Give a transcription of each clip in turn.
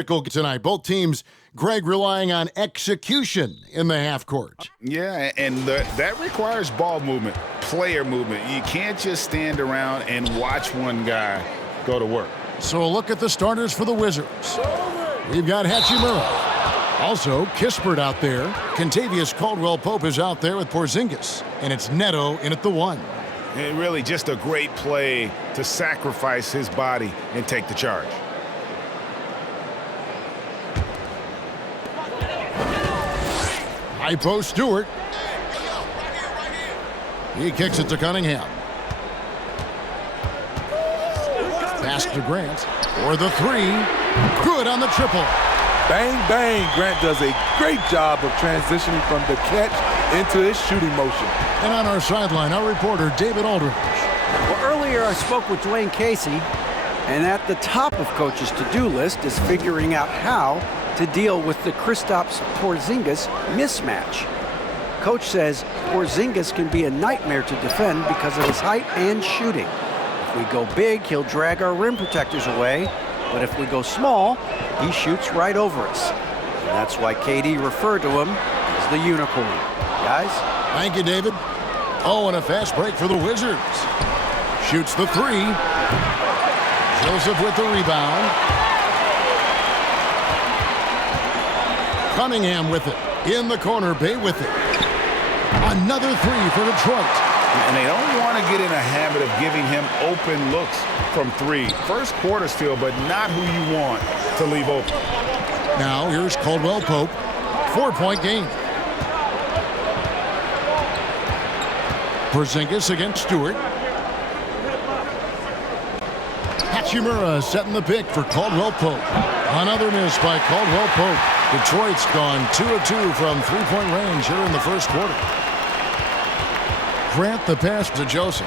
Tonight, both teams, Greg, relying on execution in the half court. Yeah, and that requires ball movement, player movement. You can't just stand around and watch one guy go to work. So a look at the starters for the Wizards. We've got Hachimura. Also, Kispert out there. Kentavious Caldwell Pope is out there with Porzingis. And it's Neto in at the 1. And really just a great play to sacrifice his body and take the charge. High post Stewart. He kicks it to Cunningham. Pass to Grant for the 3. Good on the triple. Bang, bang. Grant does a great job of transitioning from the catch into his shooting motion. And on our sideline, our reporter, David Aldridge. Well, earlier I spoke with Dwayne Casey, and at the top of Coach's to-do list is figuring out how to deal with the Kristaps Porzingis mismatch. Coach says Porzingis can be a nightmare to defend because of his height and shooting. If we go big, he'll drag our rim protectors away, but if we go small, he shoots right over us. And that's why KD referred to him as the unicorn. Guys? Thank you, David. Oh, and a fast break for the Wizards. Shoots the 3. Joseph with the rebound. Cunningham with it. In the corner, Bay with it. Another 3 for Detroit. And they don't want to get in a habit of giving him open looks from 3. First quarter still, but not who you want to leave open. Now here's Caldwell Pope. 4-point game. Porzingis against Stewart. Hachimura setting the pick for Caldwell Pope. Another miss by Caldwell Pope. Detroit's gone 2 of 2 from 3-point range here in the first quarter. Grant the pass to Joseph.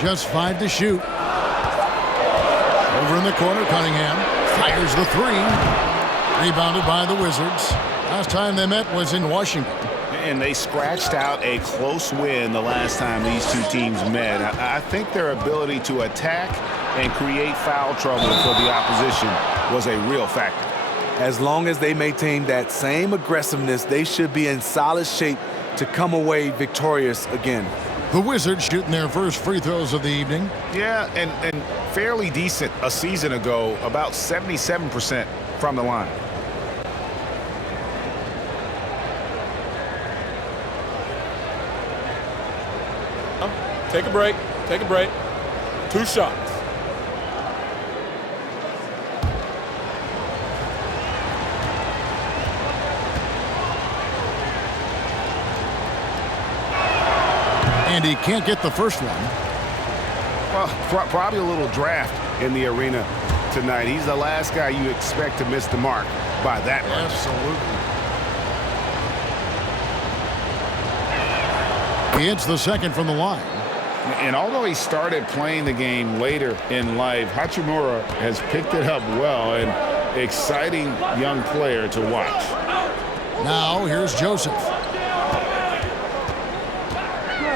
Just 5 to shoot. Over in the corner, Cunningham fires the 3. Rebounded by the Wizards. Last time they met was in Washington. And they scratched out a close win the last time these two teams met. I think their ability to attack and create foul trouble for the opposition was a real factor. As long as they maintain that same aggressiveness, they should be in solid shape to come away victorious again. The Wizards shooting their first free throws of the evening. Yeah, and fairly decent a season ago, about 77% from the line. Take a break. Take a break. 2 shots. And he can't get the first one. Well, probably a little draft in the arena tonight. He's the last guy you expect to miss the mark by that much. Absolutely. He hits the second from the line. And although he started playing the game later in life, Hachimura has picked it up well, and exciting young player to watch. Now here's Joseph.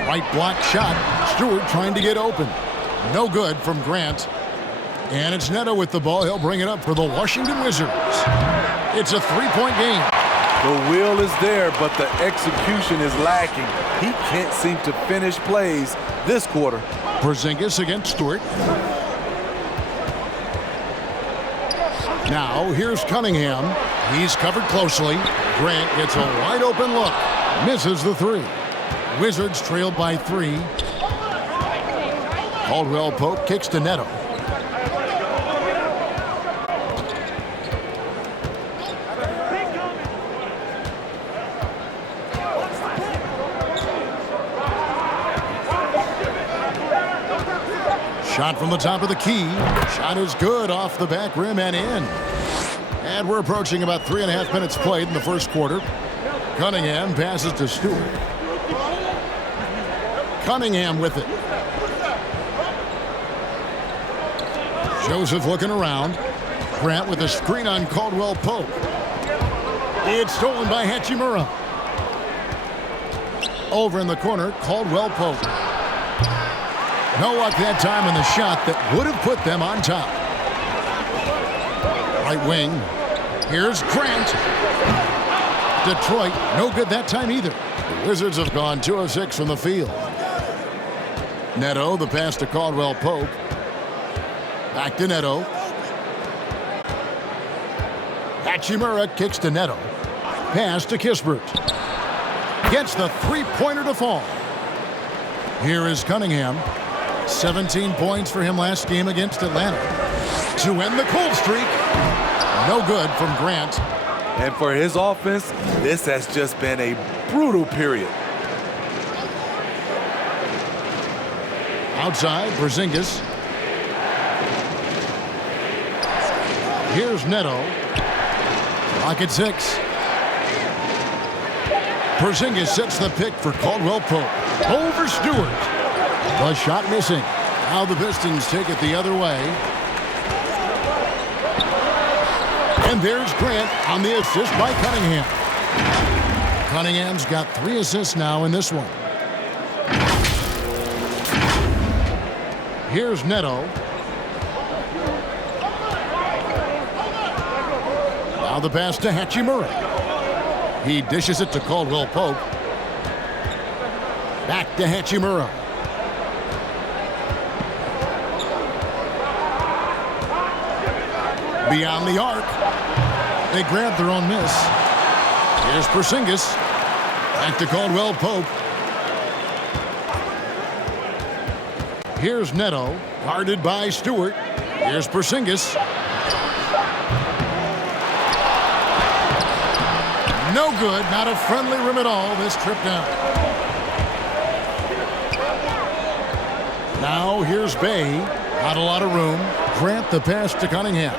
Right block shot. Stewart trying to get open. No good from Grant. And it's Neto with the ball. He'll bring it up for the Washington Wizards. It's a 3-point game. The will is there, but the execution is lacking. He can't seem to finish plays this quarter. Porzingis against Stewart. Now here's Cunningham. He's covered closely. Grant gets a wide open look. Misses the 3. Wizards trailed by 3. Caldwell Pope kicks to Neto. Shot from the top of the key. Shot is good off the back rim and in. And we're approaching about 3.5 minutes played in the first quarter. Cunningham passes to Stewart. Cunningham with it. Joseph looking around. Grant with a screen on Caldwell Pope. It's stolen by Hachimura. Over in the corner, Caldwell Pope. No luck that time in the shot that would have put them on top. Right wing. Here's Grant. Detroit, no good that time either. The Wizards have gone 2 of 6 from the field. Neto, the pass to Caldwell Pope. Back to Neto. Hachimura kicks to Neto. Pass to Kispert. Gets the three-pointer to fall. Here is Cunningham. 17 points for him last game against Atlanta. To end the cold streak. No good from Grant. And for his offense, this has just been a brutal period. Outside, Porzingis. Here's Neto. Clock at 6. Porzingis sets the pick for Caldwell Pope. Over Stewart. The shot missing. Now the Pistons take it the other way. And there's Grant on the assist by Cunningham. Cunningham's got 3 assists now in this one. Here's Neto. Now the pass to Hachimura. He dishes it to Caldwell Pope. Back to Hachimura. Beyond the arc. They grab their own miss. Here's Porzingis. Back to Caldwell Pope. Here's Neto, guarded by Stewart. Here's Porzingis. No good, not a friendly rim at all this trip down. Now here's Bay. Not a lot of room. Grant the pass to Cunningham.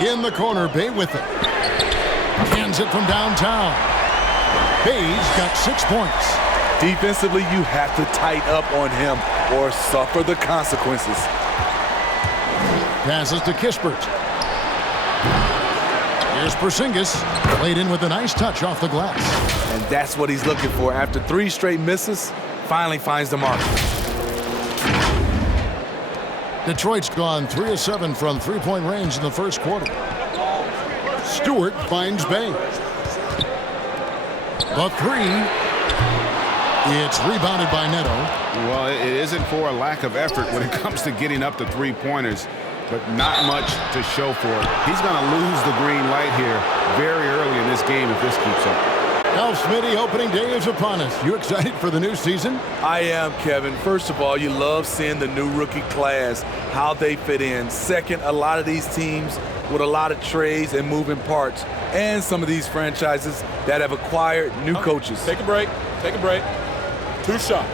In the corner, Bay with it. Hands it from downtown. Bay's got 6 points. Defensively, you have to tighten up on him or suffer the consequences. Passes to Kispert. Here's Porzingis. Played in with a nice touch off the glass. And that's what he's looking for. After 3 straight misses, finally finds the mark. Detroit's gone 3 of 7 from three-point range in the first quarter. Stewart finds Bay. The 3. It's rebounded by Neto. Well, it isn't for a lack of effort when it comes to getting up to three-pointers, but not much to show for it. He's going to lose the green light here very early in this game if this keeps up. Now, Smitty, opening day is upon us. You excited for the new season? I am, Kevin. First of all, you love seeing the new rookie class, how they fit in. Second, a lot of these teams with a lot of trades and moving parts, and some of these franchises that have acquired new coaches. Take a break. Take a break. 2 shots.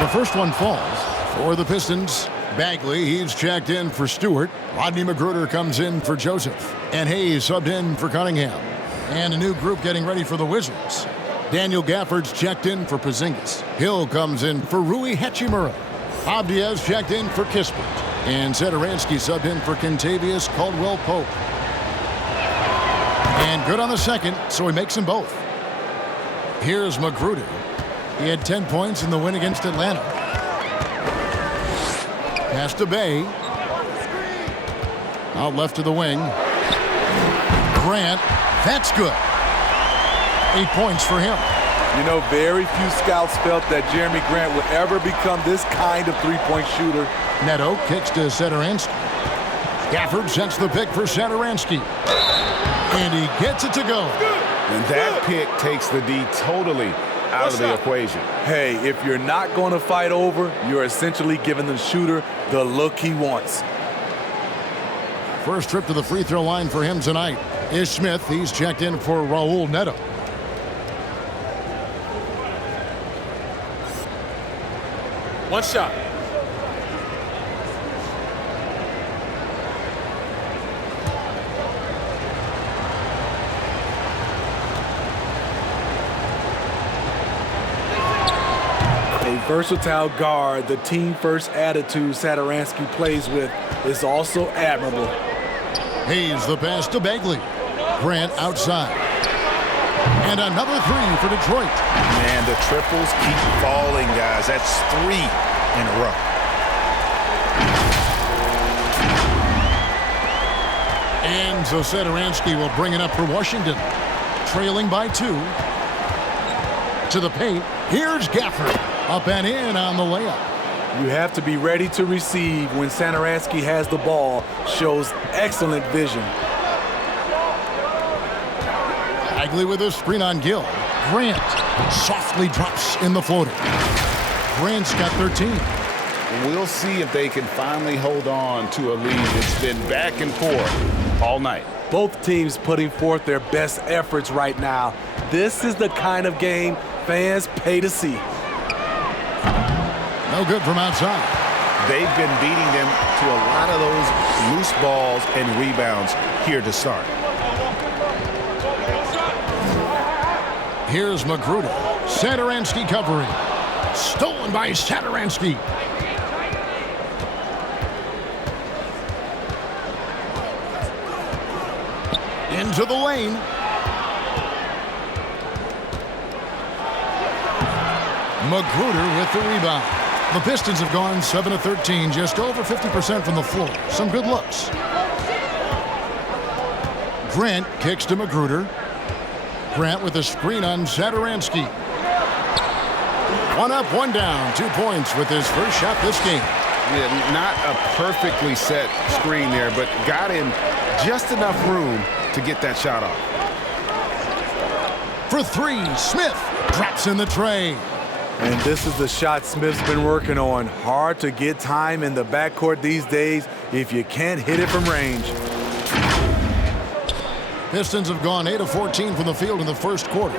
The first one falls for the Pistons. Bagley, he's checked in for Stewart. Rodney McGruder comes in for Joseph. And Hayes subbed in for Cunningham. And a new group getting ready for the Wizards. Daniel Gafford's checked in for Porzingis. Hill comes in for Rui Hachimura. Bob Diaz checked in for Kispert. And Satoransky subbed in for Kentavious Caldwell Pope. And good on the second, so he makes them both. Here's McGruder. He had 10 points in the win against Atlanta. Pass to Bay. Out left to the wing. Grant. That's good. 8 points for him. You know, very few scouts felt that Jeremy Grant would ever become this kind of three-point shooter. Neto kicks to Satoransky. Gafford sets the pick for Satoransky. And he gets it to go. And that pick takes the D totally out of the equation. Hey, if you're not going to fight over, you're essentially giving the shooter the look he wants. First trip to the free throw line for him tonight is Smith. He's checked in for Raul Neto. One shot. versatile guard, the team-first attitude Satoransky plays with is also admirable. Hayes the pass to Bagley. Grant outside. And another three for Detroit. Man, the triples keep falling, guys. That's 3 in a row. And so Satoransky will bring it up for Washington. Trailing by 2. To the paint. Here's Gafford. Up and in on the layup. You have to be ready to receive when Satoransky has the ball. Shows excellent vision. Bagley with a screen on Gill. Grant softly drops in the floater. Grant's got 13. We'll see if they can finally hold on to a lead. It's been back and forth all night. Both teams putting forth their best efforts right now. This is the kind of game fans pay to see. No good from outside. They've been beating them to a lot of those loose balls and rebounds here to start. Here's Magruder. Satoransky covering. Stolen by Satoransky. Into the lane. Magruder with the rebound. The Pistons have gone 7 of 13, just over 50% from the floor. Some good looks. Grant kicks to Magruder. Grant with a screen on Satoransky. 1 up, 1 down. 2 points with his first shot this game. Yeah, not a perfectly set screen there, but got him just enough room to get that shot off. For 3, Smith drops in the tray. And this is the shot Smith's been working on. Hard to get time in the backcourt these days if you can't hit it from range. Pistons have gone 8 of 14 from the field in the first quarter.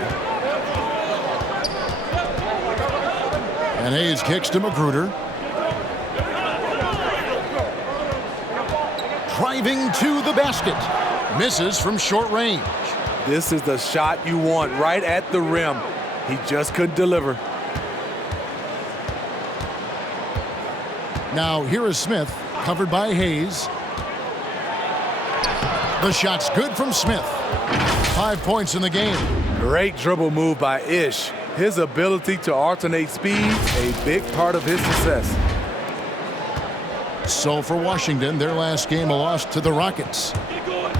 And Hayes kicks to Magruder. Driving to the basket. Misses from short range. This is the shot you want right at the rim. He just couldn't deliver. Now here is Smith, covered by Hayes. The shot's good from Smith. 5 points in the game. Great dribble move by Ish. His ability to alternate speeds, a big part of his success. So for Washington, their last game a loss to the Rockets.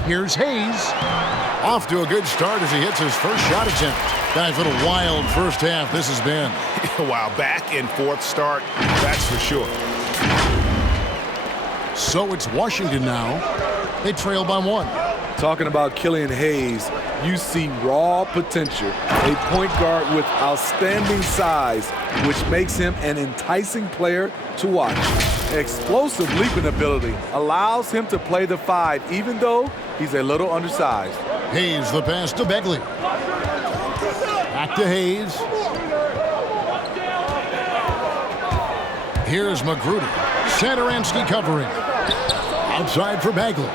Here's Hayes. Off to a good start as he hits his first shot attempt. Guys, what a wild first half this has been. Wow, back and forth start, that's for sure. So it's Washington now. They trail by 1. Talking about Killian Hayes, you see raw potential. A point guard with outstanding size, which makes him an enticing player to watch. Explosive leaping ability allows him to play the 5, even though he's a little undersized. Hayes the pass to Bagley. Back to Hayes. Here's Magruder. Satoransky covering. Outside for Bagley.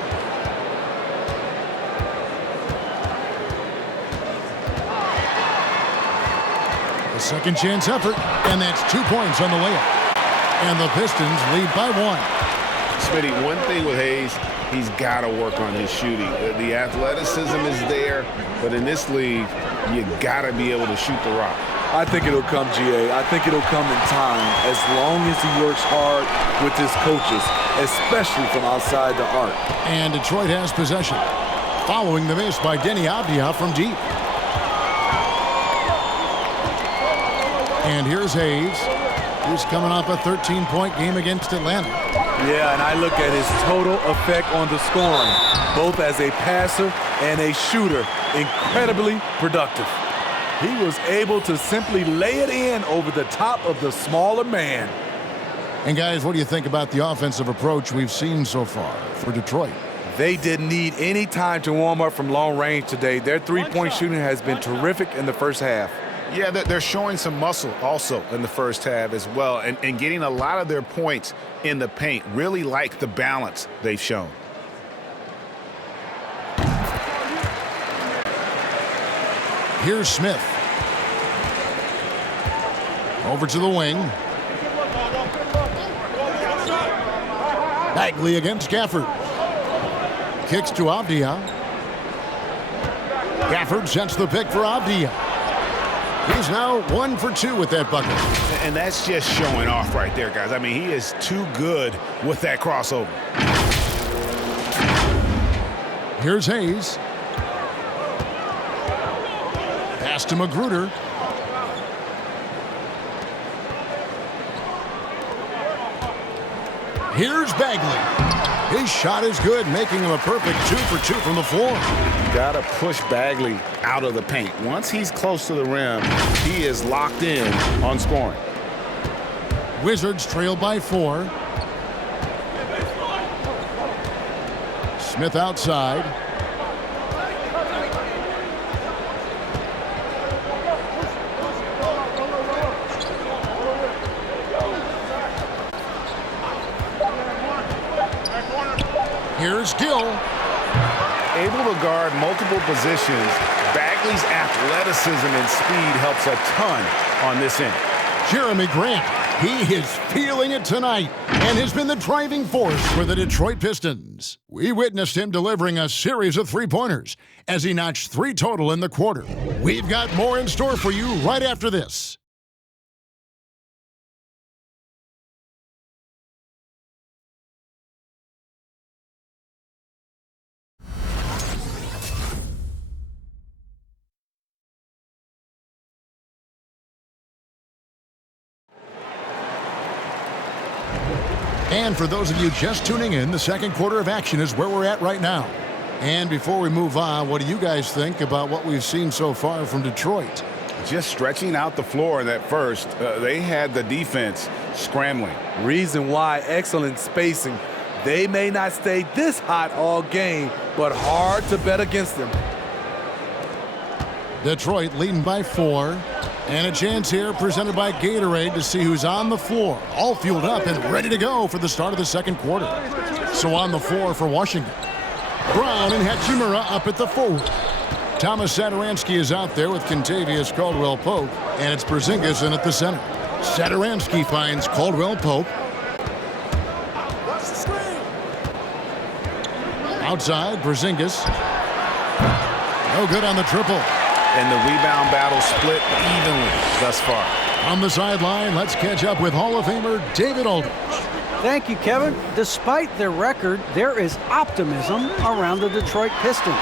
A second chance effort, and that's 2 points on the layup. And the Pistons lead by 1. Smitty, one thing with Hayes, he's got to work on his shooting. The athleticism is there, but in this league, you got to be able to shoot the rock. I think it'll come, GA. I think it'll come in time, as long as he works hard with his coaches, especially from outside the arc. And Detroit has possession, following the miss by Denny Avdia from deep. And here's Hayes, who's coming off a 13-point game against Atlanta. Yeah, and I look at his total effect on the scoring, both as a passer and a shooter. Incredibly productive. He was able to simply lay it in over the top of the smaller man. And guys, what do you think about the offensive approach we've seen so far for Detroit? They didn't need any time to warm up from long range today. Their three-point shooting has been terrific in the first half. Yeah, they're showing some muscle also in the first half as well, and getting a lot of their points in the paint. Really like the balance they've shown. Here's Smith. Over to the wing. Bagley against Gafford. Kicks to Avdia. Gafford sets the pick for Avdia. He's now 1 for 2 with that bucket. And that's just showing off right there, guys. I mean, he is too good with that crossover. Here's Hayes. Pass to Magruder. Here's Bagley. His shot is good, making him a perfect 2 for 2 from the floor. Got to push Bagley out of the paint. Once he's close to the rim, he is locked in on scoring. Wizards trail by 4. Smith outside. Here's Gill. Able to guard multiple positions, Bagley's athleticism and speed helps a ton on this end. Jeremy Grant, he is feeling it tonight and has been the driving force for the Detroit Pistons. We witnessed him delivering a series of three-pointers as he notched 3 total in the quarter. We've got more in store for you right after this. And for those of you just tuning in, the second quarter of action is where we're at right now. And before we move on, what do you guys think about what we've seen so far from Detroit? Just stretching out the floor in that first. They had the defense scrambling. Reason why, excellent spacing. They may not stay this hot all game, but hard to bet against them. Detroit leading by 4. And a chance here presented by Gatorade to see who's on the floor. All fueled up and ready to go for the start of the second quarter. So on the floor for Washington. Brown and Hachimura up at the forward. Thomas Satoransky is out there with Kentavious Caldwell Pope. And it's Porzingis in at the center. Satoransky finds Caldwell Pope. Outside, Porzingis. No good on the triple. And the rebound battle split evenly thus far. On the sideline, let's catch up with Hall of Famer David Aldridge. Thank you, Kevin. Despite their record, there is optimism around the Detroit Pistons.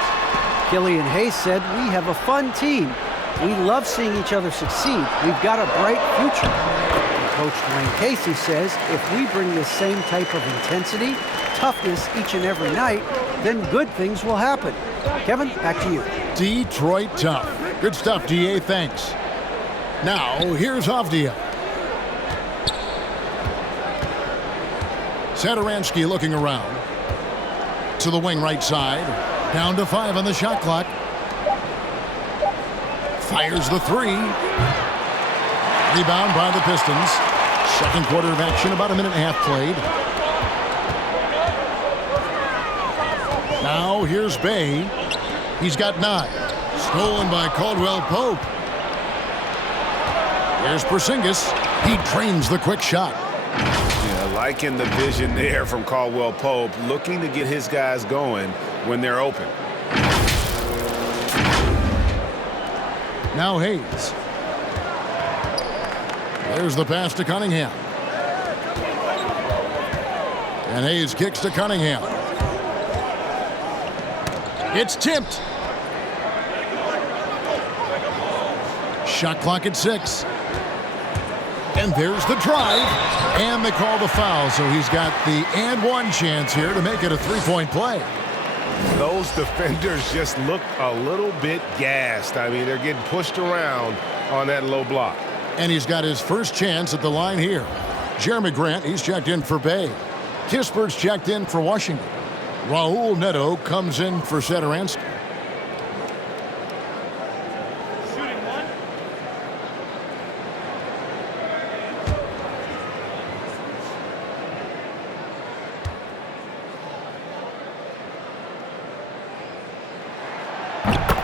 Killian Hayes said, "We have a fun team. We love seeing each other succeed. We've got a bright future." And Coach Dwayne Casey says, "If we bring this same type of intensity, toughness each and every night, then good things will happen." Kevin, back to you. Detroit tough. Good stuff, DA. Thanks. Now, here's Avdia. Satoransky looking around. To the wing right side. Down to 5 on the shot clock. Fires the 3. Rebound by the Pistons. Second quarter of action, about a minute and a half played. Now, here's Bay. He's got 9. Stolen by Caldwell Pope. Here's Porzingis. He trains the quick shot. Yeah, liking the vision there from Caldwell Pope, looking to get his guys going when they're open. Now Hayes. There's the pass to Cunningham. And Hayes kicks to Cunningham. It's tipped. Shot clock at 6. And there's the drive. And they call the foul, so he's got the and one chance here to make it a three-point play. Those defenders just look a little bit gassed. I mean, they're getting pushed around on that low block. And he's got his first chance at the line here. Jeremy Grant, he's checked in for Bay. Kispert's checked in for Washington. Raul Neto comes in for Satoransky.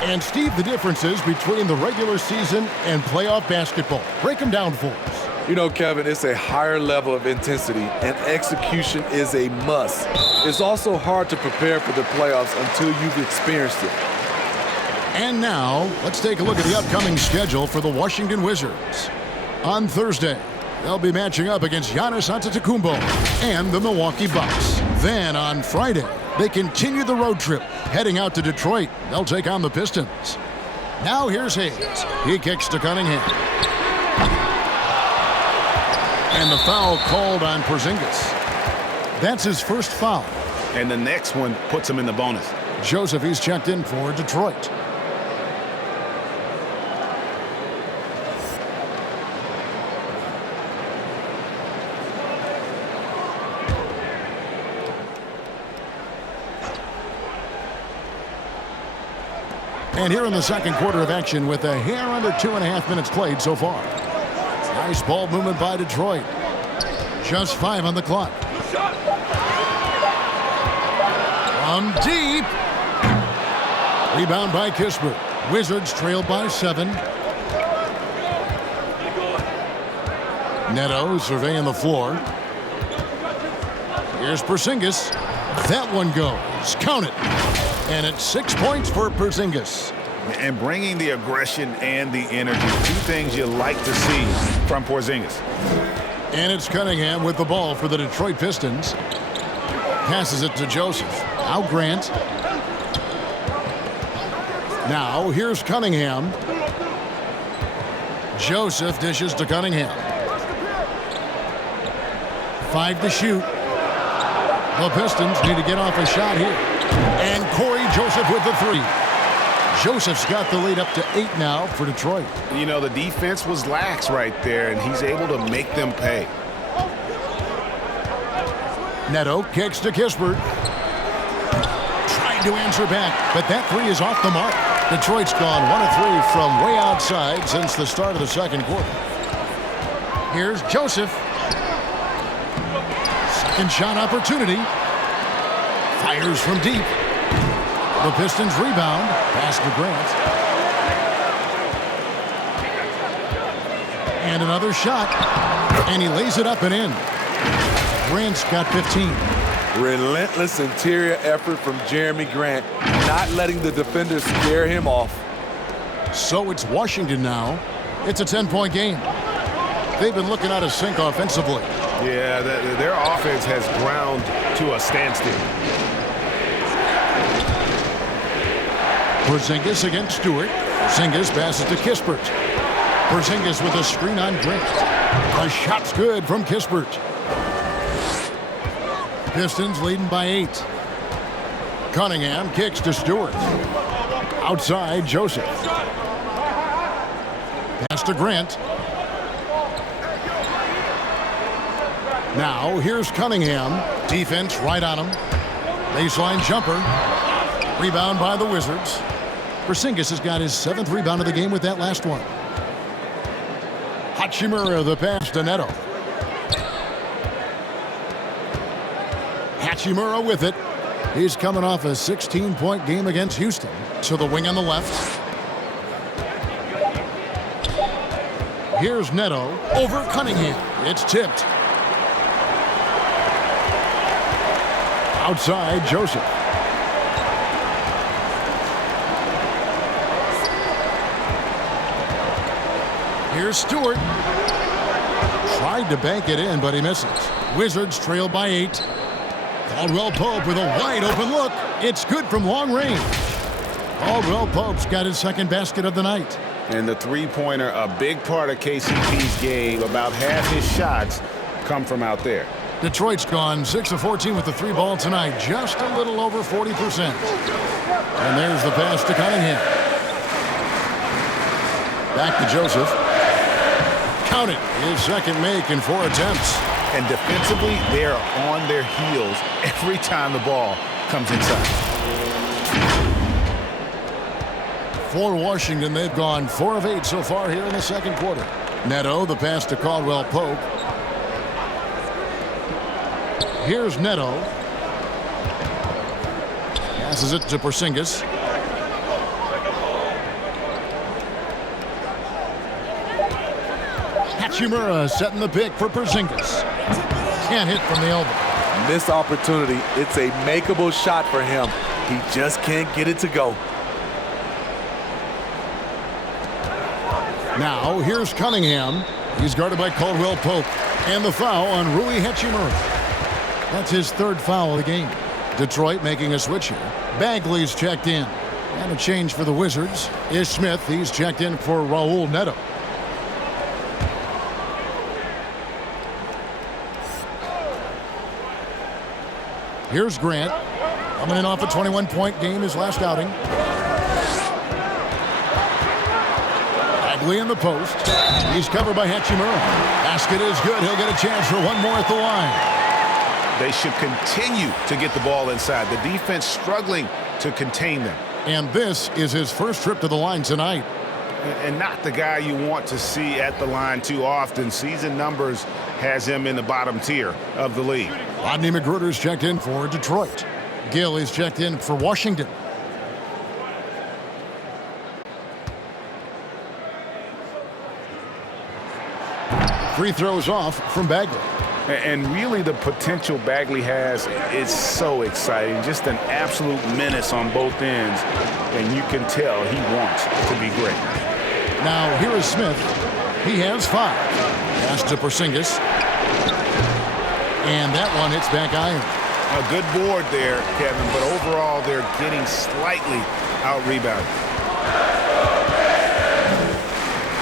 And Steve, the differences between the regular season and playoff basketball. Break them down for us. You know, Kevin, it's a higher level of intensity, and execution is a must. It's also hard to prepare for the playoffs until you've experienced it. And now, let's take a look at the upcoming schedule for the Washington Wizards. On Thursday, they'll be matching up against Giannis Antetokounmpo and the Milwaukee Bucks. Then on Friday, they continue the road trip, heading out to Detroit. They'll take on the Pistons. Now here's Hayes. He kicks to Cunningham. And the foul called on Porzingis. That's his first foul. And the next one puts him in the bonus. Joseph, he's checked in for Detroit. And here in the second quarter of action with a hair under 2.5 minutes played so far. Nice ball movement by Detroit. Just 5 on the clock. From deep. Rebound by Kispert. Wizards trail by 7. Neto surveying the floor. Here's Porzingis. That one goes. Count it. And it's 6 points for Porzingis. And bringing the aggression and the energy. Two things you like to see from Porzingis. And it's Cunningham with the ball for the Detroit Pistons. Passes it to Joseph. Now Grant. Now here's Cunningham. Joseph dishes to Cunningham. 5 to shoot. The Pistons need to get off a shot here. And Corey Joseph with the 3. Joseph's got the lead up to 8 now for Detroit. You know, the defense was lax right there, and he's able to make them pay. Neto kicks to Kispert. Trying to answer back, but that 3 is off the mark. Detroit's gone 1 of 3 from way outside since the start of the second quarter. Here's Joseph. Second shot opportunity. Fires from deep. The Pistons rebound. Pass to Grant. And another shot. And he lays it up and in. Grant's got 15. Relentless interior effort from Jeremy Grant, not letting the defenders scare him off. So it's Washington now. It's a 10-point game. They've been looking out of sync offensively. Yeah, their offense has ground to a standstill. Porzingis against Stewart. Porzingis passes to Kispert. Porzingis with a screen on Grant. The shot's good from Kispert. Pistons leading by 8. Cunningham kicks to Stewart. Outside, Joseph. Pass to Grant. Now, here's Cunningham. Defense right on him. Baseline jumper. Rebound by the Wizards. Porzingis has got his 7th rebound of the game with that last one. Hachimura the pass to Neto. Hachimura with it. He's coming off a 16-point game against Houston. So the wing on the left. Here's Neto over Cunningham. It's tipped. Outside, Joseph. Here's Stewart. Tried to bank it in, but he misses. Wizards trail by 8. Caldwell Pope with a wide open look. It's good from long range. Caldwell Pope's got his 2nd basket of the night. And the three-pointer, a big part of KCP's game. About half his shots come from out there. Detroit's gone 6 of 14 with the 3-ball tonight. Just a little over 40%. And there's the pass to Cunningham. Back to Joseph. Count it. His 2nd make in 4 attempts. And defensively, they're on their heels every time the ball comes inside. For Washington, they've gone 4 of 8 so far here in the second quarter. Neto, the pass to Caldwell Pope. Here's Neto. Passes it to Porzingis. Hachimura setting the pick for Porzingis. Can't hit from the elbow. Missed opportunity. It's a makeable shot for him. He just can't get it to go. Now, here's Cunningham. He's guarded by Caldwell Pope. And the foul on Rui Hachimura. That's his third foul of the game. Detroit making a switch here. Bagley's checked in. And a change for the Wizards. Ish Smith, he's checked in for Raul Neto. Here's Grant. Coming in off a 21-point game his last outing. Bagley in the post. He's covered by Hachimura. Basket is good. He'll get a chance for one more at the line. They should continue to get the ball inside. The defense struggling to contain them. And this is his first trip to the line tonight. And not the guy you want to see at the line too often. Season numbers has him in the bottom tier of the league. Rodney McGruder's checked in for Detroit. Gill is checked in for Washington. Free throws off from Bagley. And really the potential Bagley has is so exciting. Just an absolute menace on both ends. And you can tell he wants to be great. Now here is Smith. He has 5. Pass to Porzingis. And that one hits back iron. A good board there, Kevin, but overall they're getting slightly out-rebounded.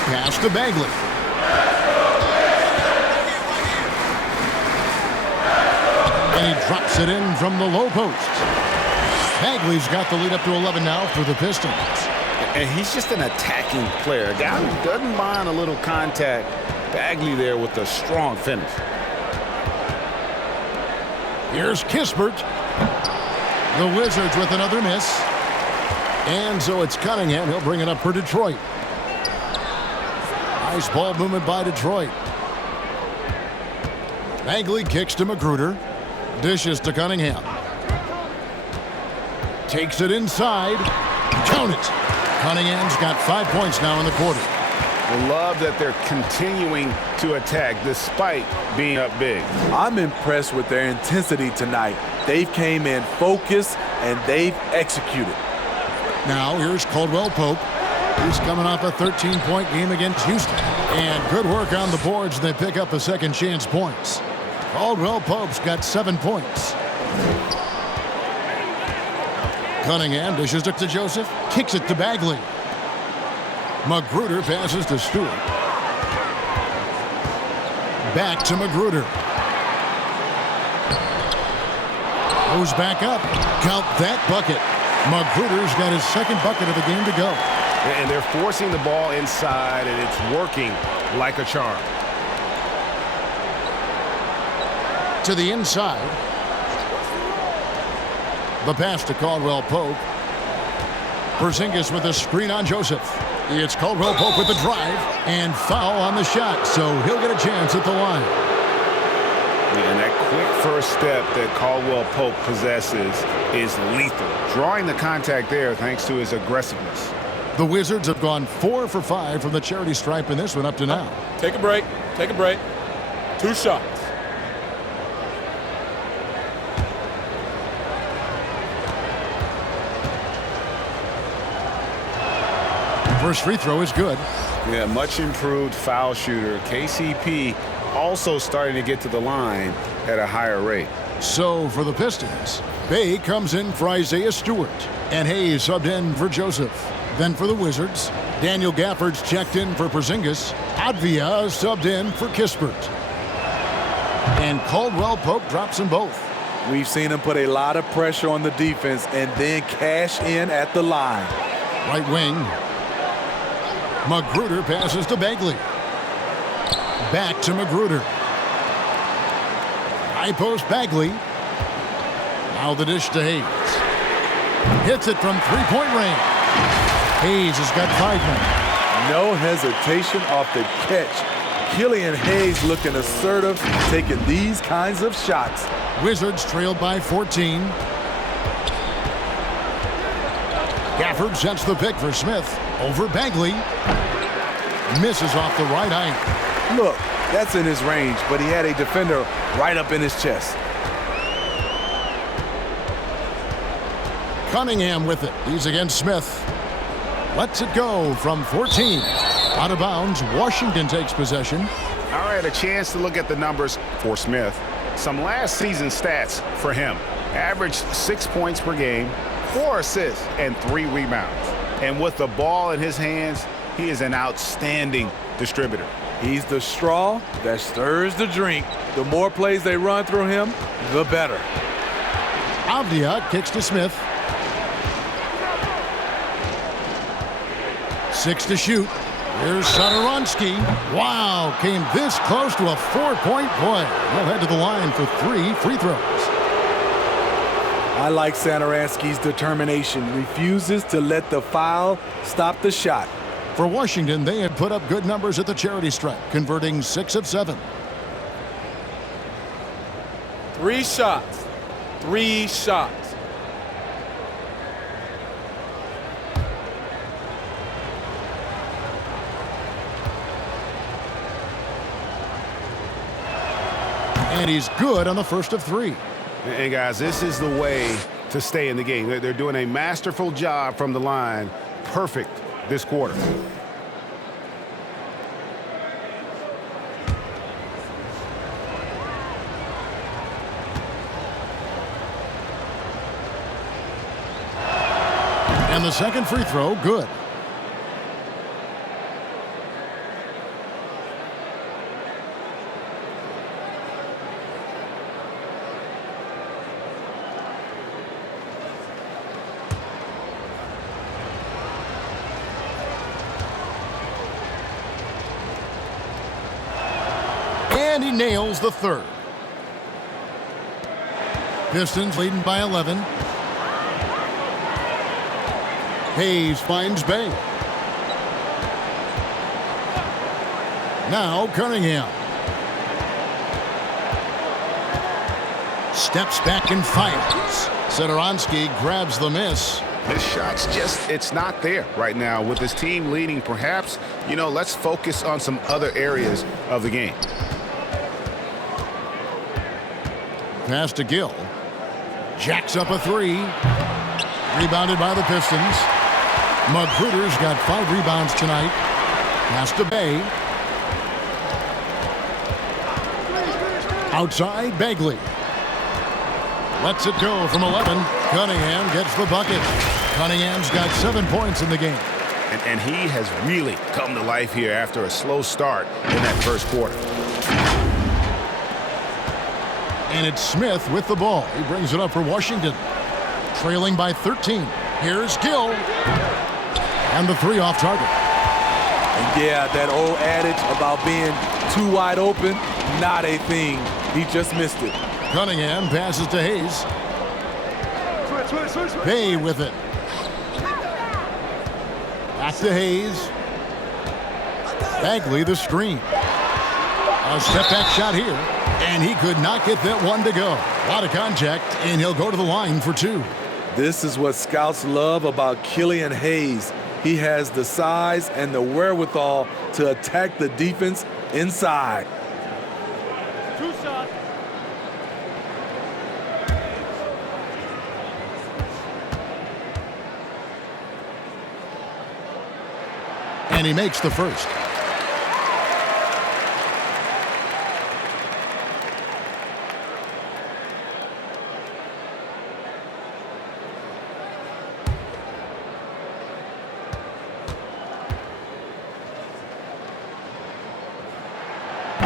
Pass to Bagley. And he drops it in from the low post. Bagley's got the lead up to 11 now for the Pistons. And he's just an attacking player. A guy who doesn't mind a little contact. Bagley there with a strong finish. Here's Kispert. The Wizards with another miss. And so it's Cunningham. He'll bring it up for Detroit. Nice ball movement by Detroit. Bagley kicks to Magruder. Dishes to Cunningham. Takes it inside. Count it. Cunningham's got 5 points now in the quarter. I love that they're continuing to attack despite being up big. I'm impressed with their intensity tonight. They've came in focused and they've executed. Now here's Caldwell Pope. He's coming off a 13-point game against Houston. And good work on the boards. They pick up a second chance points. Caldwell Pope's got 7 points. Cunningham dishes it to Joseph. Kicks it to Bagley. Magruder passes to Stewart. Back to Magruder. Goes back up. Count that bucket. Magruder's got his second bucket of the game to go. And they're forcing the ball inside, and it's working like a charm. To the inside. The pass to Caldwell Pope. Porzingis with a screen on Joseph. It's Caldwell Pope with the drive and foul on the shot, so he'll get a chance at the line. And that quick first step that Caldwell Pope possesses is lethal. Drawing the contact there thanks to his aggressiveness. The Wizards have gone 4 for 5 from the charity stripe in this one up to now. Take a break. Take a break. 2 shots. First free throw is good. Yeah, much improved foul shooter. KCP also starting to get to the line at a higher rate. So for the Pistons, Bay comes in for Isaiah Stewart. And Hayes subbed in for Joseph. Then for the Wizards, Daniel Gafford's checked in for Porzingis. Advia subbed in for Kispert. And Caldwell Pope drops them both. We've seen him put a lot of pressure on the defense and then cash in at the line. Right wing. Magruder passes to Bagley. Back to Magruder. High post Bagley. Now the dish to Hayes. Hits it from three-point range. Hayes has got 5 now. No hesitation off the catch. Killian Hayes looking assertive, taking these kinds of shots. Wizards trailed by 14. Gafford sets the pick for Smith. Over Bagley. Misses off the right iron. Look, that's in his range, but he had a defender right up in his chest. Cunningham with it. He's against Smith. Lets it go from 14. Out of bounds, Washington takes possession. All right, a chance to look at the numbers for Smith. Some last season stats for him. Averaged 6 points per game, 4 assists, and 3 rebounds. And with the ball in his hands, he is an outstanding distributor. He's the straw that stirs the drink. The more plays they run through him, the better. Avdia kicks to Smith. 6 to shoot. Here's Satoransky. Wow, came this close to a 4-point play. He'll head to the line for 3 free throws. I like Satoransky's determination. Refuses to let the foul stop the shot. For Washington, they had put up good numbers at the charity stripe, converting 6 of 7. 3 shots. 3 shots. And he's good on the first of 3. And guys, this is the way to stay in the game. They're doing a masterful job from the line. Perfect this quarter. And the second free throw, good. And he nails the third. Pistons leading by 11. Hayes finds Bay. Now Cunningham. Steps back and fires. Satoransky grabs the miss. His shot's it's not there right now. With his team leading, perhaps, let's focus on some other areas of the game. Pass to Gill. Jacks up a 3. Rebounded by the Pistons. Magruder's got 5 rebounds tonight. Pass to Bay. Outside, Bagley. Lets it go from 11. Cunningham gets the bucket. Cunningham's got 7 points in the game. And he has really come to life here after a slow start in that first quarter. And it's Smith with the ball. He brings it up for Washington. Trailing by 13. Here's Gill. And the 3 off target. And yeah, that old adage about being too wide open, not a thing. He just missed it. Cunningham passes to Hayes. Bay with it. Back to Hayes. Bagley the screen. A step back shot here. And he could not get that one to go. A lot of contact, and he'll go to the line for 2. This is what scouts love about Killian Hayes. He has the size and the wherewithal to attack the defense inside. 2 shots. And he makes the first.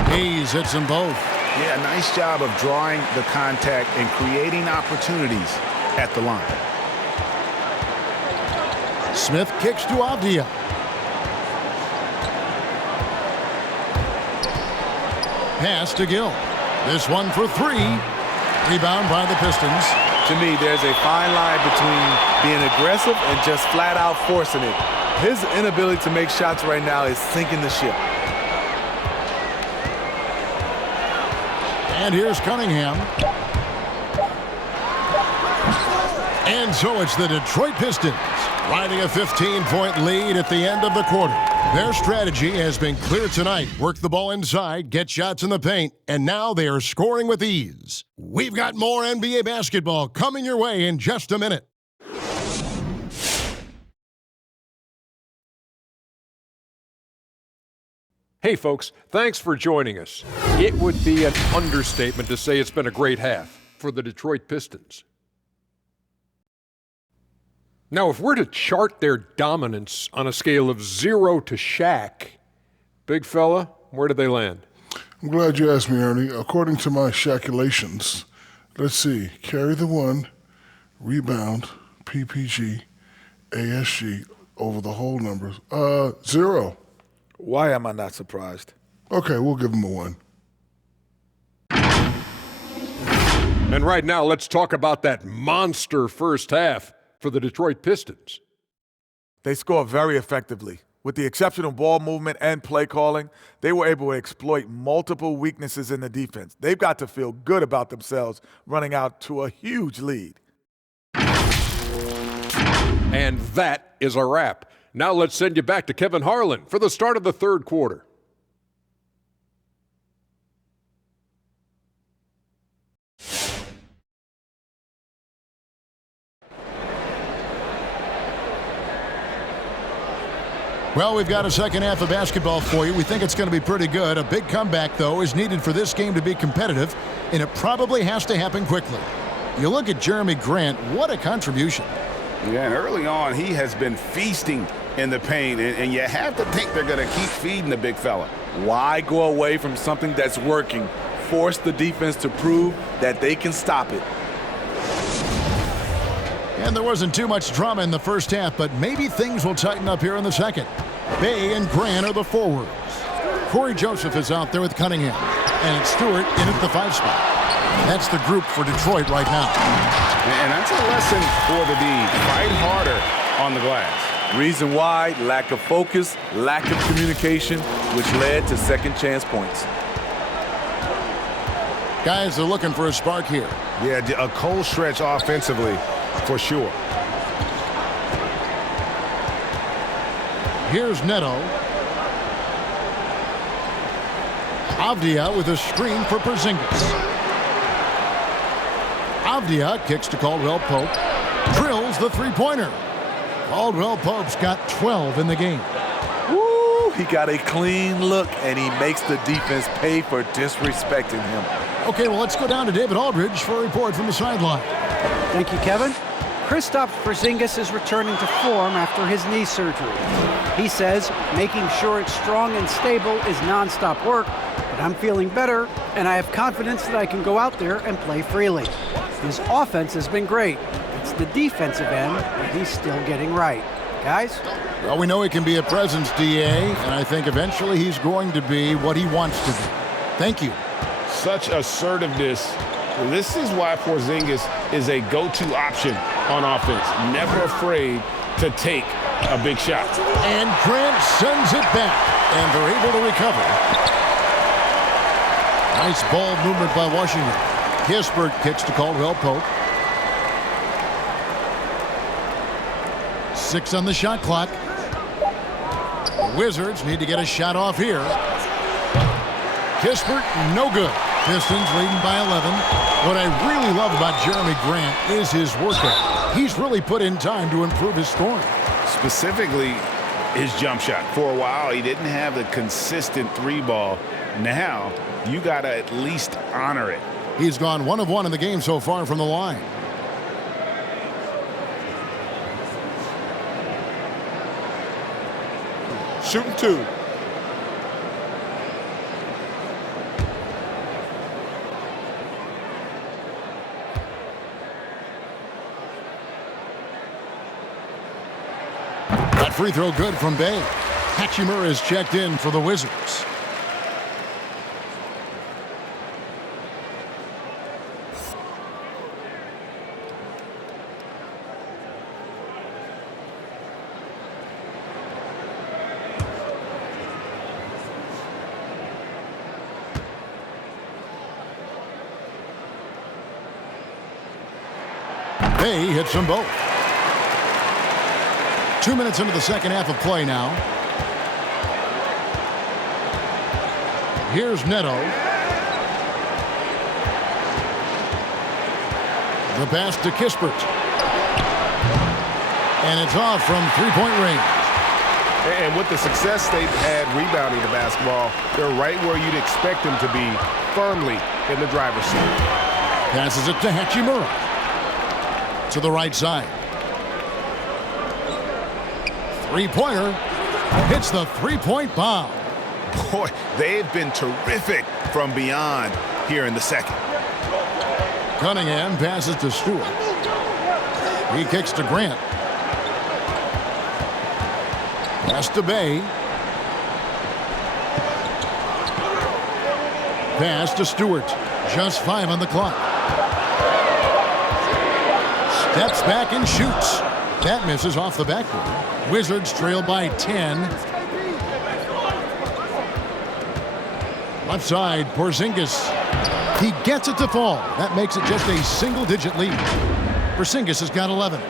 Hayes hits them both. Yeah, nice job of drawing the contact and creating opportunities at the line. Smith kicks to Avdia. Pass to Gill. This one for 3. Rebound by the Pistons. To me, there's a fine line between being aggressive and just flat out forcing it. His inability to make shots right now is sinking the ship. And here's Cunningham. And so it's the Detroit Pistons riding a 15-point lead at the end of the quarter. Their strategy has been clear tonight. Work the ball inside, get shots in the paint, and now they are scoring with ease. We've got more NBA basketball coming your way in just a minute. Hey folks, thanks for joining us. It would be an understatement to say it's been a great half for the Detroit Pistons. Now, if we're to chart their dominance on a scale of 0 to Shaq, big fella, where did they land? I'm glad you asked me, Ernie. According to my Shaqulations, let's see, carry the one, rebound, PPG, ASG, over the whole numbers. 0. Why am I not surprised? Okay, we'll give him a 1. And right now, let's talk about that monster first half for the Detroit Pistons. They score very effectively. With the exceptional ball movement and play calling, they were able to exploit multiple weaknesses in the defense. They've got to feel good about themselves running out to a huge lead. And that is a wrap. Now let's send you back to Kevin Harlan for the start of the third quarter. Well, we've got a second half of basketball for you. We think it's going to be pretty good. A big comeback, though, is needed for this game to be competitive, and it probably has to happen quickly. You look at Jeremy Grant, what a contribution. Yeah, and early on, he has been feasting in the paint, and you have to think they're going to keep feeding the big fella. Why go away from something that's working? Force the defense to prove that they can stop it. And there wasn't too much drama in the first half, but maybe things will tighten up here in the second. Bay and Grant are the forwards. Corey Joseph is out there with Cunningham. And it's Stewart in at the 5 spot. That's the group for Detroit right now. And that's a lesson for the D. Fight harder on the glass. Reason why, lack of focus, lack of communication, which led to second chance points. Guys are looking for a spark here. Yeah, a cold stretch offensively, for sure. Here's Neto. Avdia with a screen for Porzingis. Avdia kicks to Caldwell Pope. Drills the three-pointer. Caldwell Pope's got 12 in the game. Woo! He got a clean look, and he makes the defense pay for disrespecting him. Okay, well, let's go down to David Aldridge for a report from the sideline. Thank you, Kevin. Kristaps Porzingis is returning to form after his knee surgery. He says making sure it's strong and stable is nonstop work, but I'm feeling better, and I have confidence that I can go out there and play freely. His offense has been great. It's the defensive end that he's still getting right. Guys? Well, we know he can be a presence, DA, and I think eventually he's going to be what he wants to be. Thank you. Such assertiveness. This is why Porzingis is a go-to option on offense. Never afraid to take a big shot. And Grant sends it back, and they're able to recover. Nice ball movement by Washington. Kispert kicks to Caldwell Pope. 6 on the shot clock. The Wizards need to get a shot off here. Kispert, no good. Pistons leading by 11. What I really love about Jeremy Grant is his work ethic. He's really put in time to improve his scoring. Specifically, his jump shot. For a while, he didn't have the consistent 3-ball. Now, you got to at least honor it. He's gone 1 of 1 in the game so far from the line. Shooting 2. That free throw good from Bay. Hachimura is checked in for the Wizards. Bay hits them both. 2 minutes into the second half of play now. Here's Neto. The pass to Kispert. And it's off from three-point range. And with the success they've had rebounding the basketball, they're right where you'd expect them to be, firmly in the driver's seat. Passes it to Hachimura. To the right side. Three-pointer. Hits the three-point bomb. Boy, they've been terrific from beyond here in the second. Cunningham passes to Stewart. He kicks to Grant. Pass to Bay. Pass to Stewart. Just 5 on the clock. Steps back and shoots. That misses off the backboard. Wizards trail by 10. Left side, Porzingis. He gets it to fall. That makes it just a single-digit lead. Porzingis has got 11.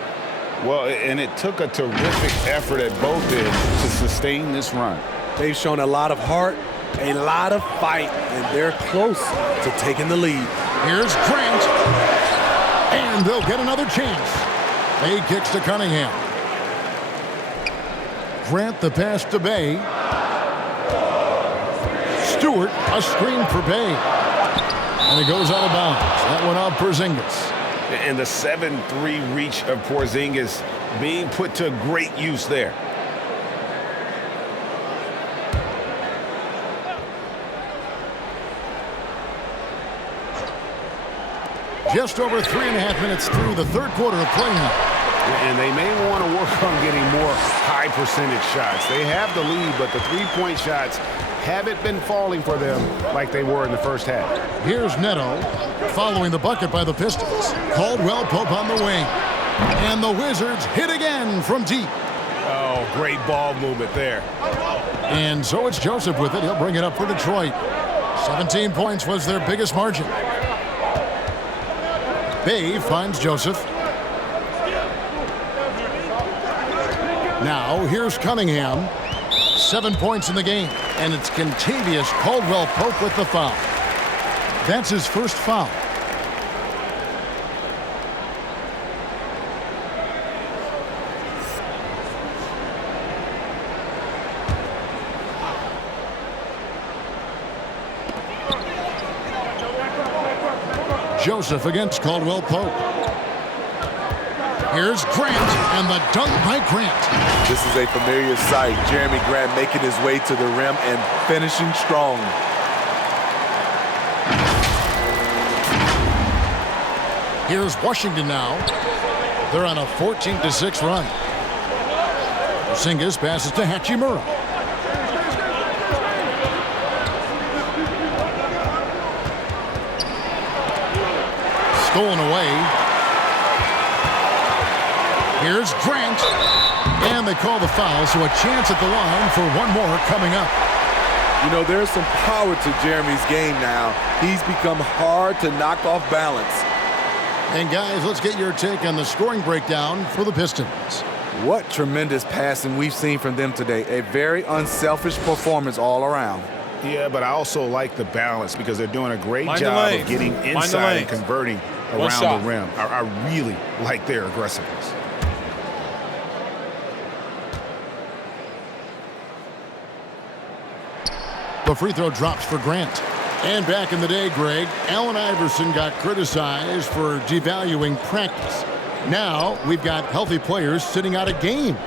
Well, and it took a terrific effort at both ends to sustain this run. They've shown a lot of heart, a lot of fight, and they're close to taking the lead. Here's Grant. And they'll get another chance. Bay kicks to Cunningham. Grant the pass to Bay. Stewart, a screen for Bay. And it goes out of bounds. That one off Porzingis. And the 7-3 reach of Porzingis being put to great use there. Just over 3.5 minutes through the third quarter of play now. And they may want to work on getting more high percentage shots. They have the lead, but the three-point shots haven't been falling for them like they were in the first half. Here's Neto following the bucket by the Pistons. Caldwell Pope on the wing. And the Wizards hit again from deep. Oh, great ball movement there. And so it's Joseph with it. He'll bring it up for Detroit. 17 points was their biggest margin. Bay finds Joseph. Now here's Cunningham. 7 points in the game. And it's Contavious Caldwell Pope with the foul. That's his first foul. Joseph against Caldwell Pope. Here's Grant, and the dunk by Grant. This is a familiar sight. Jeremy Grant making his way to the rim and finishing strong. Here's Washington now. They're on a 14-6 run. Porzingis passes to Hachimura. Stolen away. Here's Grant. And they call the foul, so a chance at the line for one more coming up. You know, there's some power to Jeremy's game now. He's become hard to knock off balance. And guys, let's get your take on the scoring breakdown for the Pistons. What tremendous passing we've seen from them today. A very unselfish performance all around. Yeah, but I also like the balance because they're doing a great job of getting inside and converting around the rim. I really like their aggressiveness. The free throw drops for Grant. And back in the day, Greg, Allen Iverson got criticized for devaluing practice. Now we've got healthy players sitting out of games.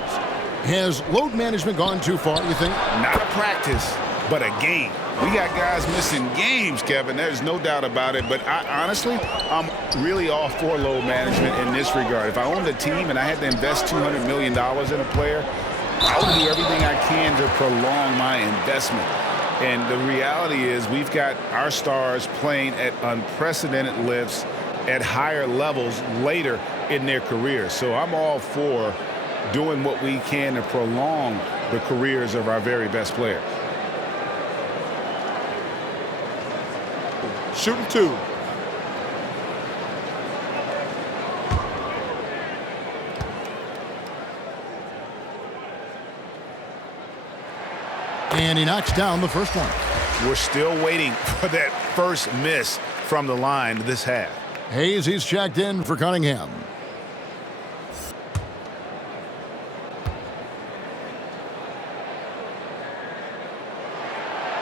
Has load management gone too far, you think? Not a practice, but a game. We got guys missing games, Kevin. There's no doubt about it. But honestly, I'm really all for load management in this regard. If I owned a team and I had to invest $200 million in a player, I would do everything I can to prolong my investment. And the reality is we've got our stars playing at unprecedented lifts at higher levels later in their careers. So I'm all for doing what we can to prolong the careers of our very best players. Shooting two. And he knocks down the first one. We're still waiting for that first miss from the line this half. Hayes, he's checked in for Cunningham.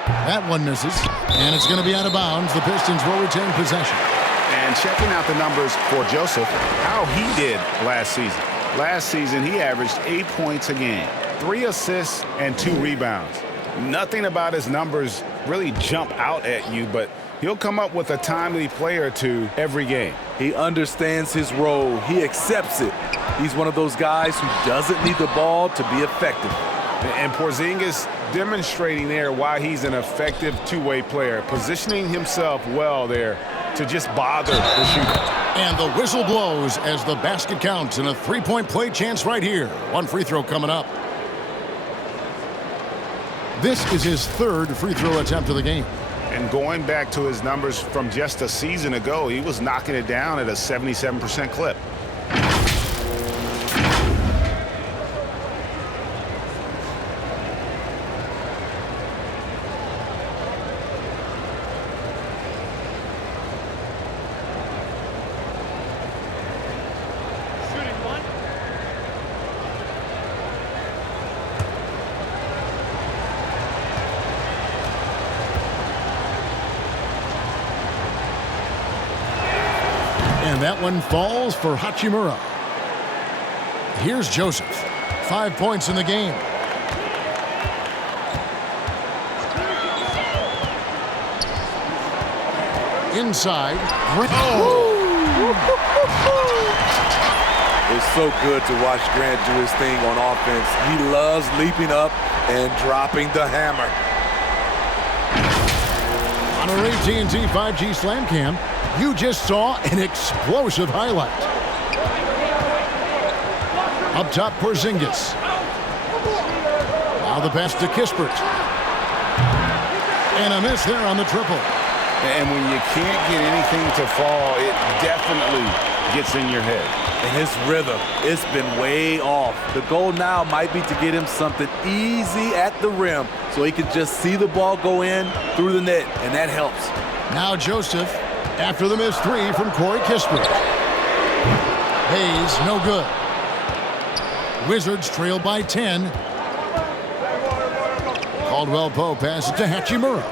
That one misses, and it's going to be out of bounds. The Pistons will retain possession. And checking out the numbers for Joseph, how he did last season. Last season, he averaged 8 points a game, 3 assists, and 2 rebounds. Nothing about his numbers really jump out at you, but he'll come up with a timely play or two every game. He understands his role. He accepts it. He's one of those guys who doesn't need the ball to be effective. And Porzingis demonstrating there why he's an effective two-way player, positioning himself well there to just bother the shooter. And the whistle blows as the basket counts, and a three-point play chance right here. One free throw coming up. This is his third free throw attempt of the game. And going back to his numbers from just a season ago, he was knocking it down at a 77% clip. And that one falls for Hachimura. Here's Joseph. 5 points in the game. Inside. It's so good to watch Grant do his thing on offense. He loves leaping up and dropping the hammer. On our AT&T 5G Slam Cam, you just saw an explosive highlight. Up top, Porzingis. Now the pass to Kispert. And a miss there on the triple. And when you can't get anything to fall, it definitely gets in your head. And his rhythm, it's been way off. The goal now might be to get him something easy at the rim so he can just see the ball go in through the net, and that helps. Now Joseph, after the missed three from Corey Kispert. Hayes, no good. Wizards trail by 10. Caldwell Pope passes to Hachimura.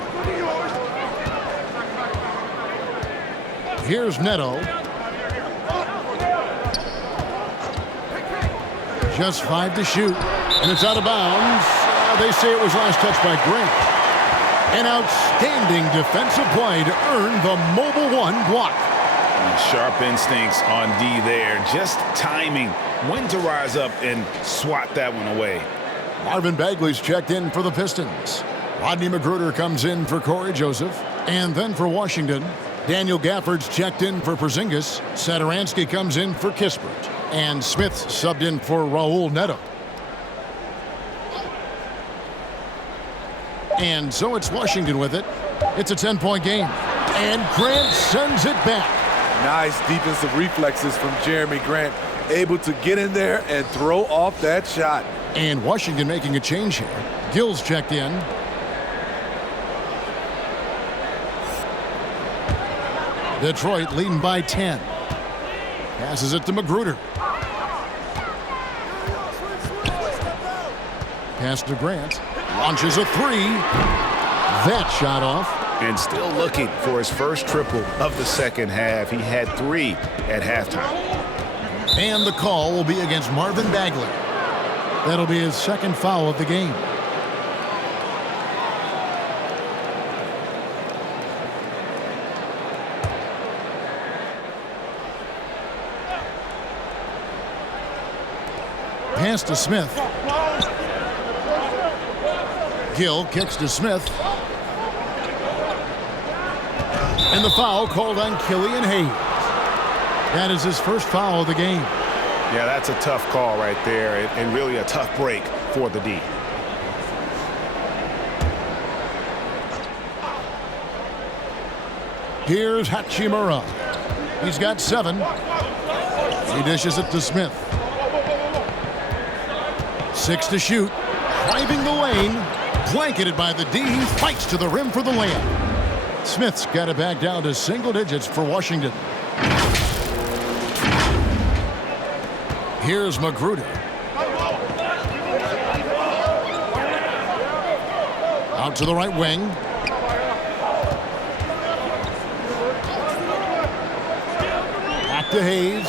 Here's Neto. Just 5 to shoot, and it's out of bounds. They say it was last touched by Grant. An outstanding defensive play to earn the Mobile One block. And sharp instincts on D there. Just timing when to rise up and swat that one away. Marvin Bagley's checked in for the Pistons. Rodney Magruder comes in for Corey Joseph. And then for Washington, Daniel Gafford's checked in for Porzingis. Satoransky comes in for Kispert. And Smith subbed in for Raul Neto. And so it's Washington with it. It's a 10-point game. And Grant sends it back. Nice defensive reflexes from Jeremy Grant. Able to get in there and throw off that shot. And Washington making a change here. Gill's checked in. Detroit leading by 10. Passes it to Magruder. Pass to Grant. Launches a three. That shot off. And still looking for his first triple of the second half. He had 3 at halftime. And the call will be against Marvin Bagley. That'll be his second foul of the game. Pass to Smith. Gill kicks to Smith. And the foul called on Killian Hayes. That is his first foul of the game. Yeah, that's a tough call right there, and really a tough break for the D. Here's Hachimura. He's got 7. He dishes it to Smith. 6 to shoot. Driving the lane. Blanketed by the D. He fights to the rim for the layup. Smith's got it back down to single digits for Washington. Here's Magruder. Out to the right wing. Back to Hayes.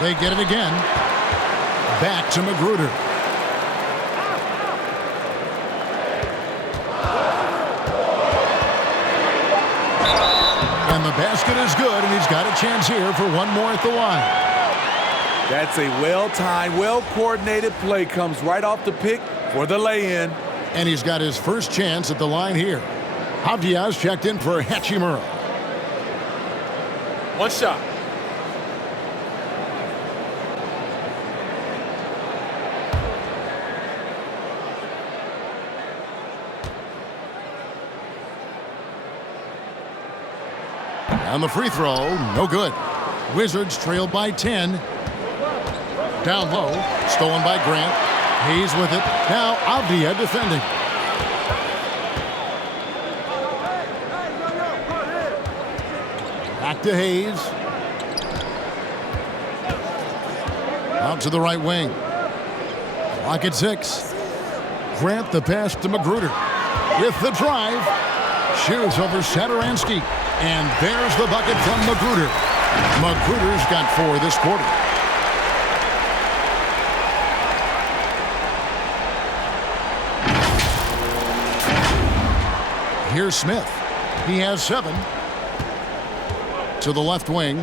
They get it again. Back to Magruder. And the basket is good, and he's got a chance here for one more at the line. That's a well-timed, well-coordinated play. Comes right off the pick for the lay-in. And he's got his first chance at the line here. Avdia's checked in for Hachimura. One shot. On the free throw, no good. Wizards trailed by 10. Down low, stolen by Grant. Hayes with it. Now Avdia defending. Back to Hayes. Out to the right wing. Clock at 6. Grant the pass to Magruder. With the drive. Shoots over Satoransky. And there's the bucket from Magruder. Magruder's got 4 this quarter. Here's Smith. He has 7. To the left wing.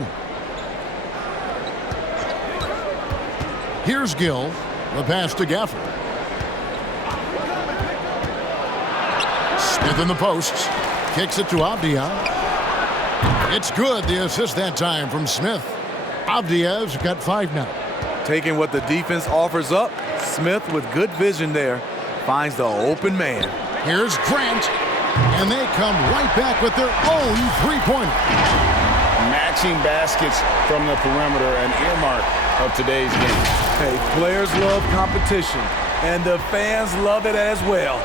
Here's Gill. The pass to Gafford. Smith in the posts. Kicks it to Avdia. It's good. The assist that time from Smith. Avdia's got 5 now. Taking what the defense offers up, Smith with good vision there finds the open man. Here's Grant. And they come right back with their own three-pointer. Matching baskets from the perimeter, an earmark of today's game. Hey, players love competition, and the fans love it as well.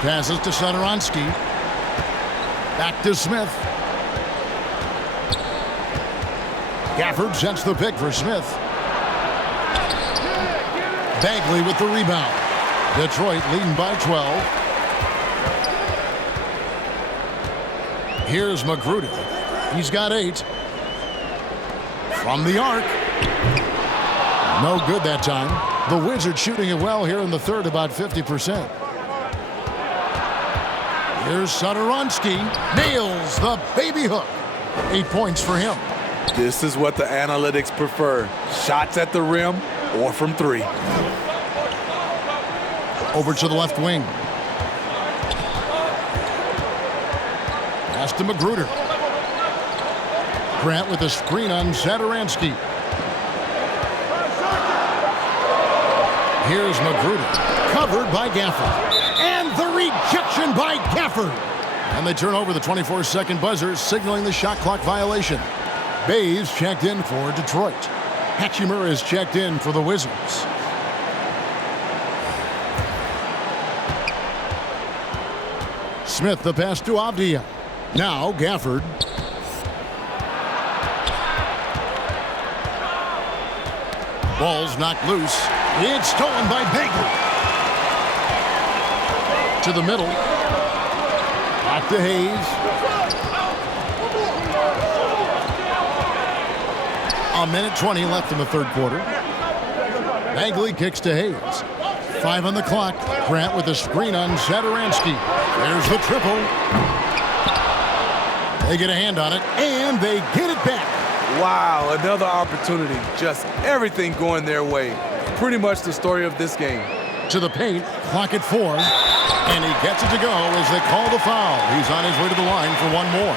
Passes to Satoransky. Back to Smith. Gafford sets the pick for Smith. Bagley with the rebound. Detroit leading by 12. Here's Magruder. He's got 8. From the arc. No good that time. The Wizards shooting it well here in the third, about 50%. Here's Satoransky. Nails the baby hook. 8 points for him. This is what the analytics prefer. Shots at the rim or from 3. Over to the left wing. Pass to Magruder. Grant with a screen on Satoransky. Here's Magruder. Covered by Gafford. And the rejection by Gafford. And they turn over the 24-second buzzer, signaling the shot clock violation. Bays checked in for Detroit. Hachimura is checked in for the Wizards. Smith the pass to Avdia. Now Gafford. Ball's knocked loose. It's stolen by Bagley. To the middle. Back to Hayes. A minute 20 left in the third quarter. Bagley kicks to Hayes. 5 on the clock. Grant with a screen on Satoransky. There's the triple. They get a hand on it, and they get it back. Wow, another opportunity. Just everything going their way. Pretty much the story of this game. To the paint, clock at 4, and he gets it to go as they call the foul. He's on his way to the line for one more.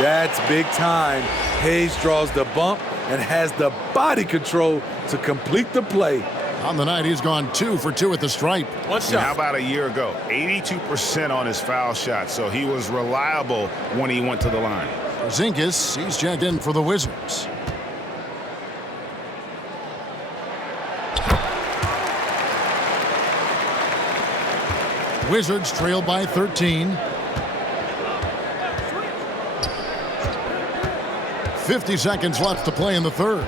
That's big time. Hayes draws the bump and has the body control to complete the play. On the night, he's gone 2 for 2 at the stripe. One shot. How about a year ago? 82% on his foul shot, so he was reliable when he went to the line. Porzingis, he's checked in for the Wizards. Wizards trail by 13. 50 seconds left to play in the third.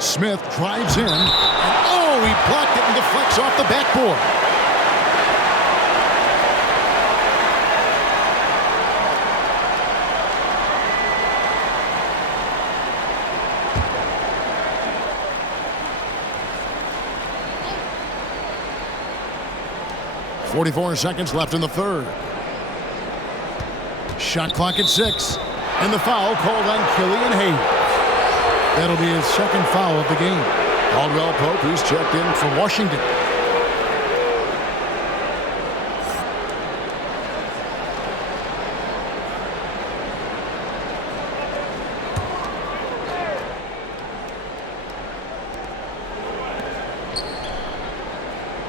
Smith drives in, and oh, he blocked it and deflects off the backboard. .44 seconds left in the third. Shot clock at 6. And the foul called on Killian Hayes. That'll be his second foul of the game. Caldwell Pope, who's checked in for Washington.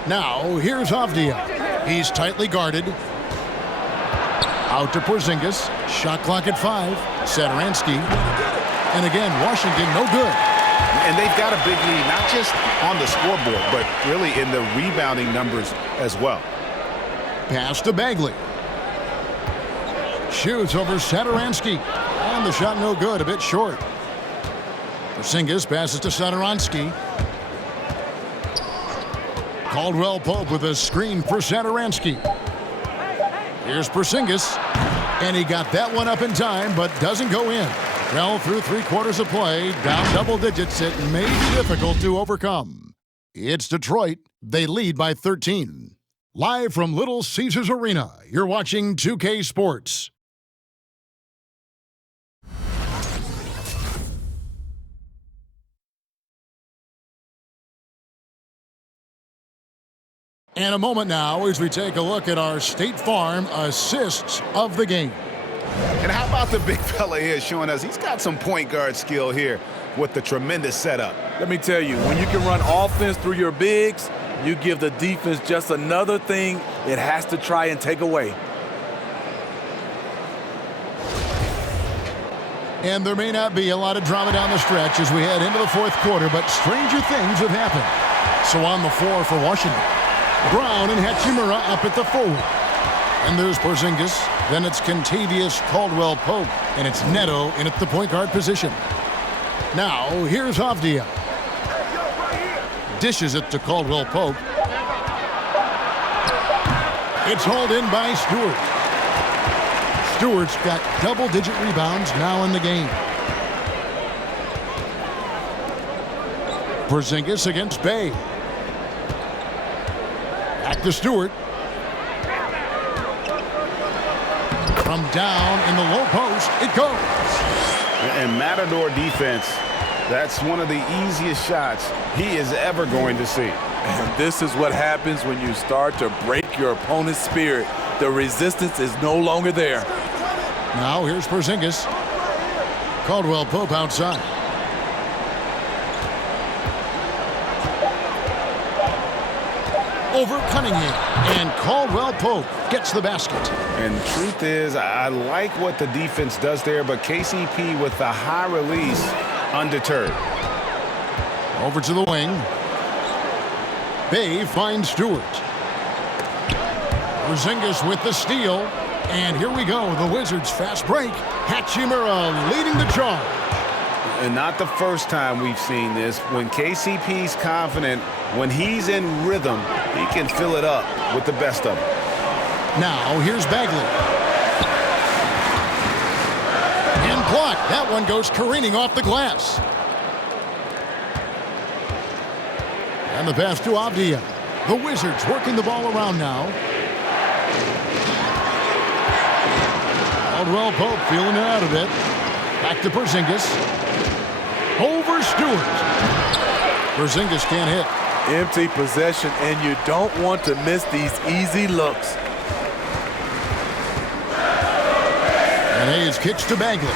Now, here's Avdia. He's tightly guarded. Out to Porzingis. Shot clock at 5. Satoransky. And again, Washington no good. And they've got a big lead, not just on the scoreboard, but really in the rebounding numbers as well. Pass to Bagley. Shoots over Satoransky. And the shot no good, a bit short. Porzingis passes to Satoransky. Caldwell Pope with a screen for Satoransky. Here's Porzingis. And he got that one up in time, but doesn't go in. Well, through 3/4 of play, down double digits, it may be difficult to overcome. It's Detroit. They lead by 13. Live from Little Caesars Arena, you're watching 2K Sports. And a moment now as we take a look at our State Farm assists of the game. And how about the big fella here showing us he's got some point guard skill here with the tremendous setup. Let me tell you, when you can run offense through your bigs, you give the defense just another thing it has to try and take away. And there may not be a lot of drama down the stretch as we head into the fourth quarter, but stranger things have happened. So on the floor for Washington, Brown and Hachimura up at the forward. And there's Porzingis. Then it's Kentavious Caldwell Pope. And it's Neto in at the point guard position. Now, here's Avdia. Dishes it to Caldwell Pope. It's hauled in by Stewart. Stewart's got double-digit rebounds now in the game. Porzingis against Bay. Back to Stewart. From down in the low post, it goes. And Matador defense, that's one of the easiest shots he is ever going to see. And this is what happens when you start to break your opponent's spirit. The resistance is no longer there. Now here's Porzingis. Caldwell Pope outside. Over Cunningham, and Caldwell Pope gets the basket. And the truth is, I like what the defense does there, but KCP with the high release, undeterred. Over to the wing. Bay finds Stewart. Porzingis with the steal. And here we go, the Wizards fast break. Hachimura leading the charge. And not the first time we've seen this. When KCP's confident, when he's in rhythm, he can fill it up with the best of them. Now, here's Bagley. And blocked. That one goes careening off the glass. And the pass to Avdia. The Wizards working the ball around now. Caldwell Pope feeling it out a bit. Back to Porzingis. Over Stewart. Porzingis can't hit. Empty possession, and you don't want to miss these easy looks. And Hayes kicks to Bagley.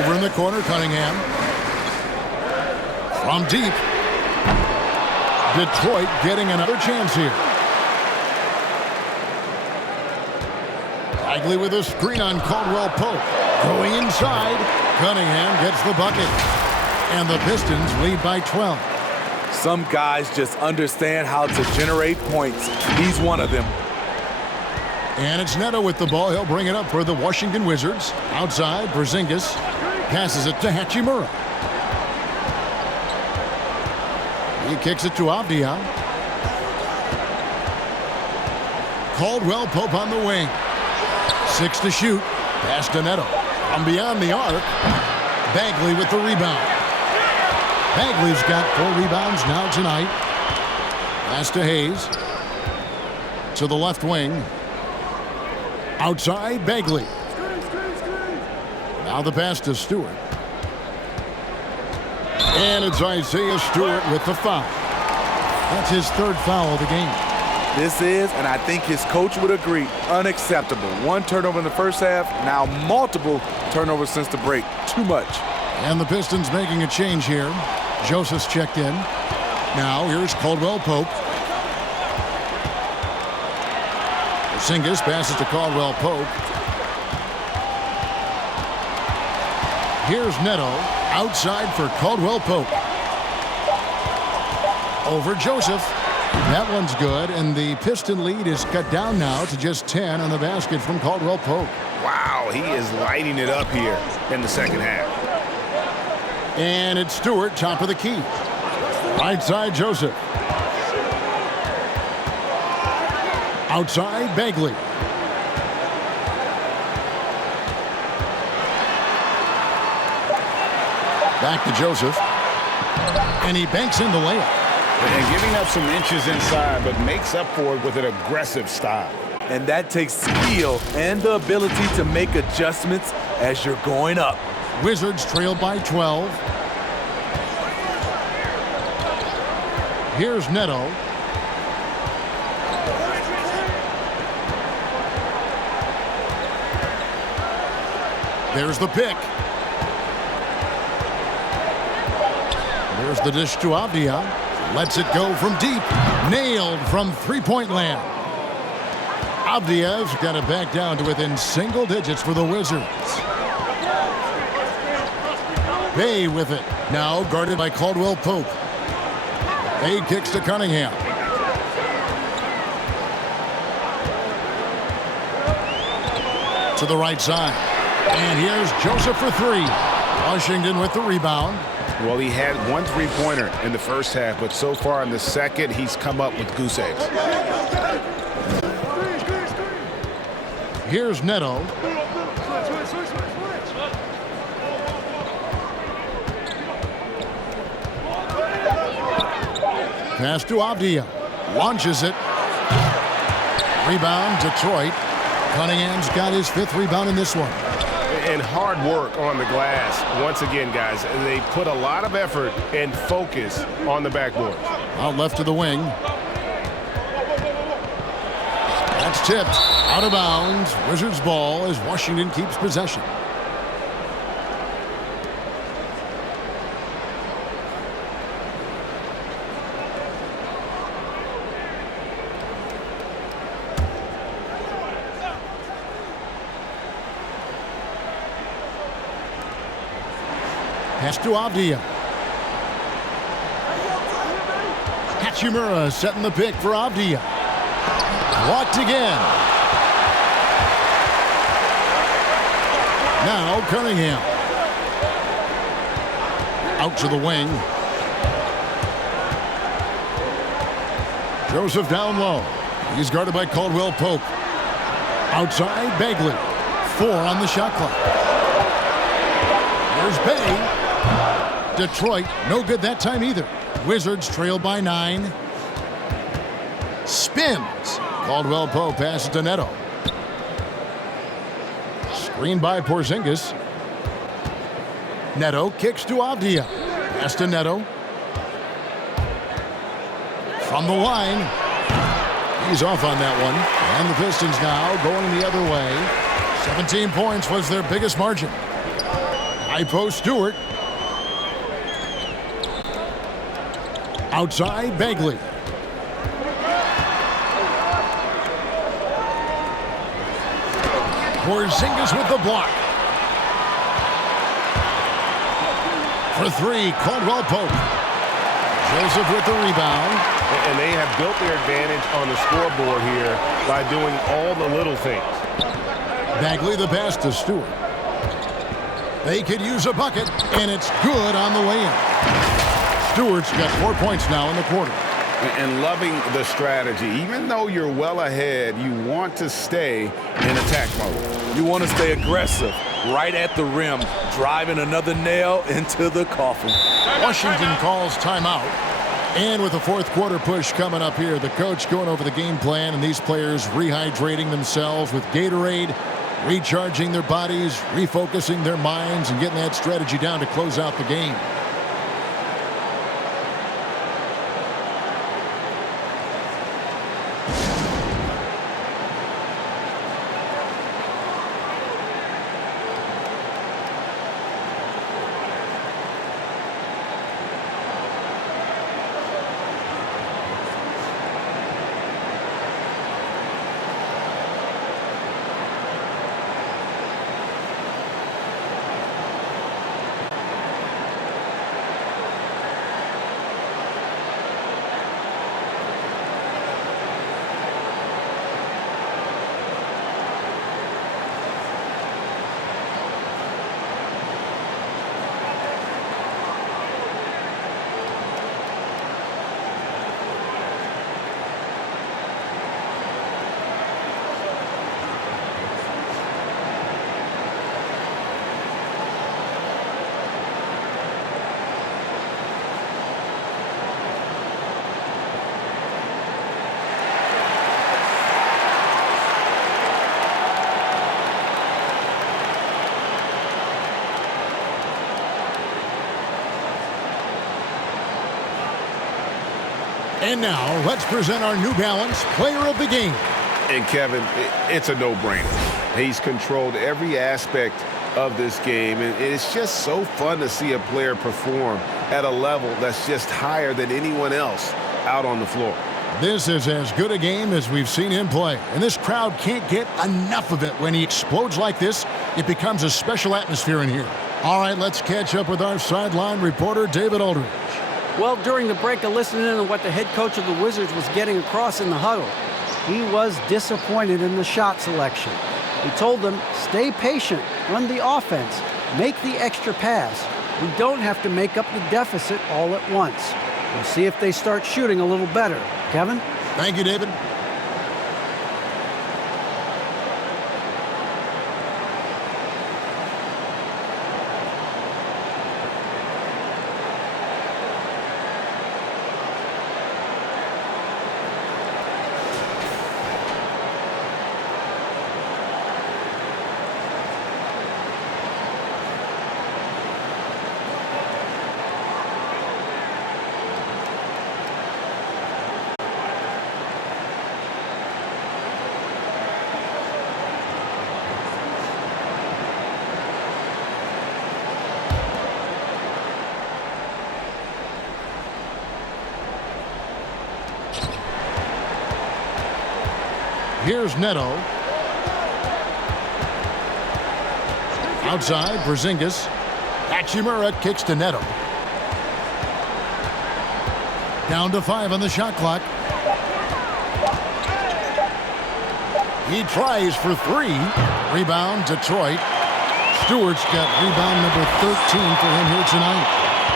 Over in the corner, Cunningham. From deep. Detroit getting another chance here. Bagley with a screen on Caldwell Pope. Going inside. Cunningham gets the bucket. And the Pistons lead by 12. Some guys just understand how to generate points. He's one of them. And it's Neto with the ball. He'll bring it up for the Washington Wizards. Outside, Porzingis passes it to Hachimura. He kicks it to Avdia. Caldwell Pope on the wing. 6 to shoot. Pass to Neto. From beyond the arc. Bagley with the rebound. Bagley's got 4 rebounds now tonight. Pass to Hayes. To the left wing. Outside, Bagley. Now the pass to Stewart. And it's Isaiah Stewart with the foul. That's his 3rd foul of the game. This is, and I think his coach would agree, unacceptable. 1 turnover in the first half, now multiple turnovers since the break. Too much. And the Pistons making a change here. Joseph's checked in. Now here's Caldwell Pope. Porzingis passes to Caldwell Pope. Here's Neto outside for Caldwell Pope. Over Joseph. That one's good, and the Piston lead is cut down now to just 10 on the basket from Caldwell Pope. Wow, he is lighting it up here in the second half. And it's Stewart, top of the key. Right side, Joseph. Outside, Bagley. Back to Joseph. And he banks in the layup. And giving up some inches inside, but makes up for it with an aggressive style. And that takes skill and the ability to make adjustments as you're going up. Wizards trail by 12. Here's Neto. There's the pick. There's the dish to Avdia. Lets it go from deep. Nailed from three-point land. Avdia's got it back down to within single digits for the Wizards. Bay with it. Now guarded by Caldwell Pope. Bay kicks to Cunningham. To the right side. And here's Joseph for 3. Washington with the rebound. Well, he had 1 3-pointer in the first half, but so far in the second, he's come up with goose eggs. Here's Neto. Pass to Avdia. Launches it. Rebound, Detroit. Cunningham's got his 5th rebound in this one. And hard work on the glass. Once again, guys, they put a lot of effort and focus on the backboard. Out left to the wing. That's tipped. Out of bounds. Wizards ball as Washington keeps possession. Pass to Avdia. Hachimura setting the pick for Avdia. Blocked again. Now Cunningham. Out to the wing. Joseph down low. He's guarded by Caldwell Pope. Outside, Bagley. 4 on the shot clock. There's Bay. Detroit, no good that time either. Wizards trail by 9. Spins. Caldwell Pope passes to Neto. Screen by Porzingis. Neto kicks to Avdia. Pass to Neto. From the line. He's off on that one. And the Pistons now going the other way. 17 points was their biggest margin. High post Stewart. Outside, Bagley. Porzingis with the block. For three, Caldwell Pope. Joseph with the rebound. And they have built their advantage on the scoreboard here by doing all the little things. Bagley the pass to Stewart. They could use a bucket, and it's good on the way in. Stewart's got 4 points now in the quarter. And loving the strategy. Even though you're well ahead, you want to stay in attack mode. You want to stay aggressive, right at the rim, driving another nail into the coffin. Washington calls timeout. And with the fourth quarter push coming up here, the coach going over the game plan and these players rehydrating themselves with Gatorade, recharging their bodies, refocusing their minds, and getting that strategy down to close out the game. And now, let's present our New Balance Player of the Game. And Kevin, it's a no-brainer. He's controlled every aspect of this game, and it's just so fun to see a player perform at a level that's just higher than anyone else out on the floor. This is as good a game as we've seen him play, and this crowd can't get enough of it. When he explodes like this, it becomes a special atmosphere in here. All right, let's catch up with our sideline reporter, David Aldridge. Well, during the break, I listened in on what the head coach of the Wizards was getting across in the huddle. He was disappointed in the shot selection. He told them, stay patient, run the offense, make the extra pass. We don't have to make up the deficit all at once. We'll see if they start shooting a little better. Kevin? Thank you, David. Here's Neto. Outside, Porzingis. Hachimura kicks to Neto. Down to 5 on the shot clock. He tries for 3. Rebound, Detroit. Stewart's got rebound number 13 for him here tonight.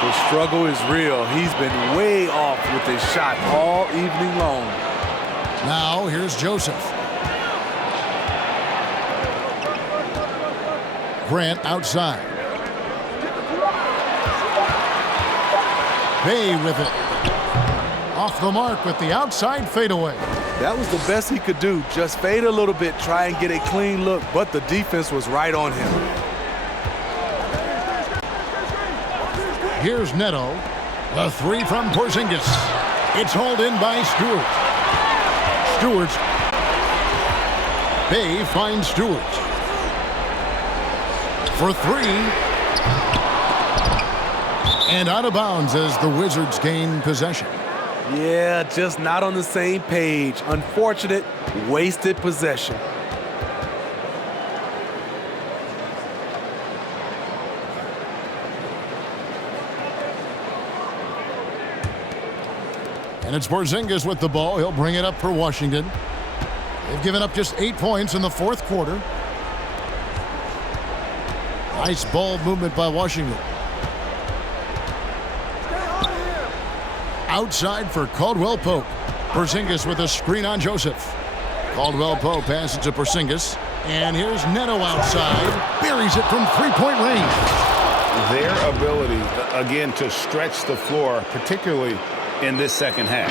The struggle is real. He's been way off with his shot all evening long. Now, here's Joseph. Grant outside. Bay with it. Off the mark with the outside fadeaway. That was the best he could do. Just fade a little bit, try and get a clean look, but the defense was right on him. Here's Neto. The 3 from Porzingis. It's hauled in by Stewart. Stewart's. Bay finds Stewart. For 3. And out of bounds as the Wizards gain possession. Yeah, just not on the same page. Unfortunate, wasted possession. And it's Porzingis with the ball. He'll bring it up for Washington. They've given up just 8 points in the fourth quarter. Nice ball movement by Washington. Outside for Caldwell Pope. Porzingis with a screen on Joseph. Caldwell Pope passes to Porzingis. And here's Neto outside. Buries it from three-point range. Their ability, again, to stretch the floor, particularly in this second half.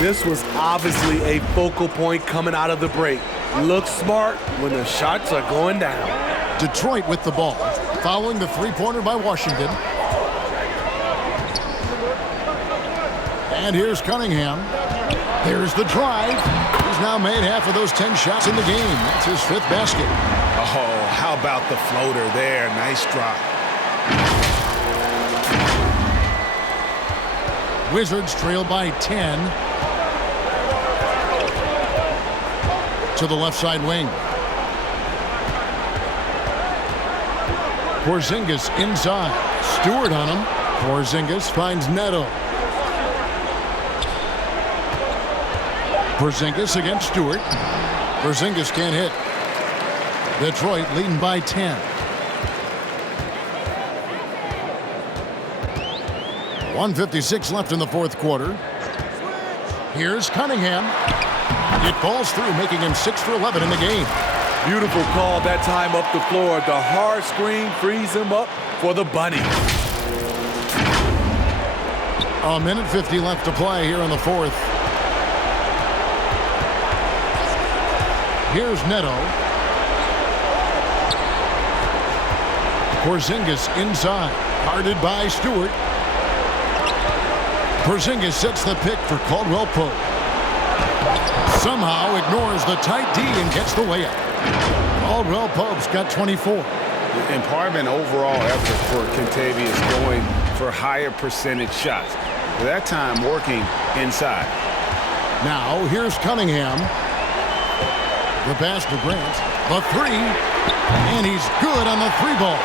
This was obviously a focal point coming out of the break. Look smart when the shots are going down. Detroit with the ball, following the three-pointer by Washington. And here's Cunningham. There's the drive. He's now made half of those 10 shots in the game. That's his 5th basket. Oh, how about the floater there? Nice drop. Wizards trail by 10. To the left side wing. Porzingis inside. Stewart on him. Porzingis finds Neto. Porzingis against Stewart. Porzingis can't hit. Detroit leading by 10. 1:56 left in the fourth quarter. Here's Cunningham. It falls through, making him 6 for 11 in the game. Beautiful call that time up the floor. The hard screen frees him up for the bunny. A minute 50 left to play here in the fourth. Here's Neto. Porzingis inside. Guarded by Stewart. Porzingis sets the pick for Caldwell Pope. Somehow ignores the tight D and gets the layup. Caldwell Pope's got 24. And part of an overall effort for Kentavious going for higher percentage shots. That time working inside. Now here's Cunningham. The pass to Grant. The three. And he's good on the three ball.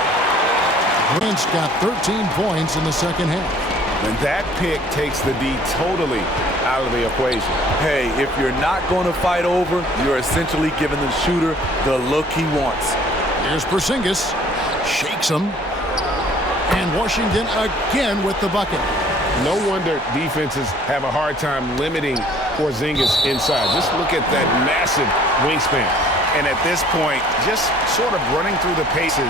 Grant's got 13 points in the second half. And that pick takes the D totally out of the equation. Hey, if you're not going to fight over, you're essentially giving the shooter the look he wants. Here's Porzingis. Shakes him. And Washington again with the bucket. No wonder defenses have a hard time limiting Porzingis inside. Just look at that massive wingspan. And at this point, just sort of running through the paces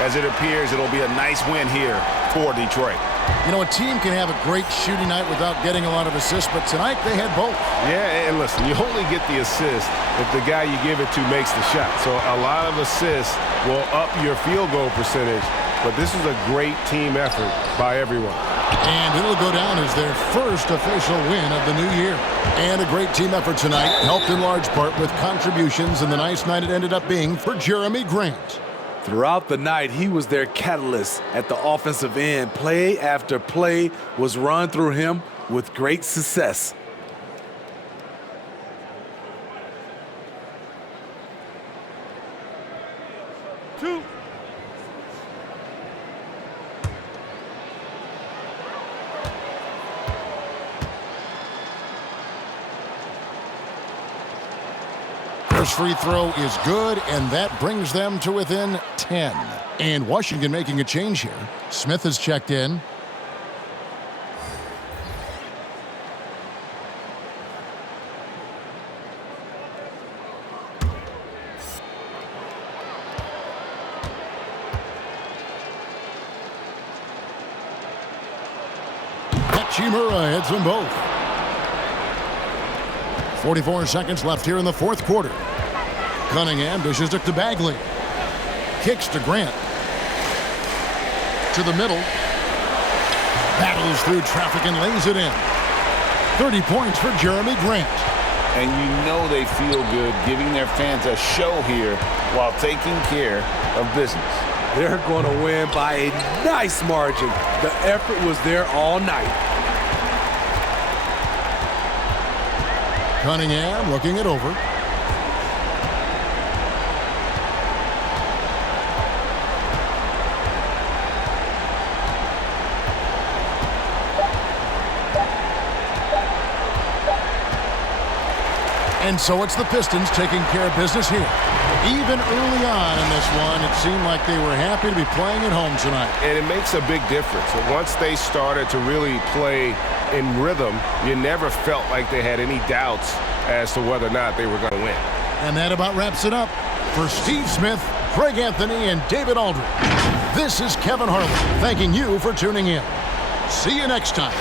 as it appears it'll be a nice win here for Detroit. You know, a team can have a great shooting night without getting a lot of assists, but tonight they had both. Yeah, and listen, you only get the assist if the guy you give it to makes the shot. So a lot of assists will up your field goal percentage, but this is a great team effort by everyone. And it'll go down as their first official win of the new year. And a great team effort tonight, helped in large part with contributions, and the nice night it ended up being for Jeremy Grant. Throughout the night, he was their catalyst at the offensive end. Play after play was run through him with great success. First free throw is good, and that brings them to within 10. And Washington making a change here. Smith has checked in. Hachimura hits them both. 44 seconds left here in the fourth quarter. Cunningham dishes it to Bagley. Kicks to Grant. To the middle. Battles through traffic and lays it in. 30 points for Jeremy Grant. And you know they feel good giving their fans a show here while taking care of business. They're going to win by a nice margin. The effort was there all night. Cunningham looking it over. And so it's the Pistons taking care of business here. Even early on in this one, it seemed like they were happy to be playing at home tonight. And it makes a big difference. And once they started to really play in rhythm, you never felt like they had any doubts as to whether or not they were going to win. And that about wraps it up. For Steve Smith, Greg Anthony, and David Aldridge, this is Kevin Harlan thanking you for tuning in. See you next time.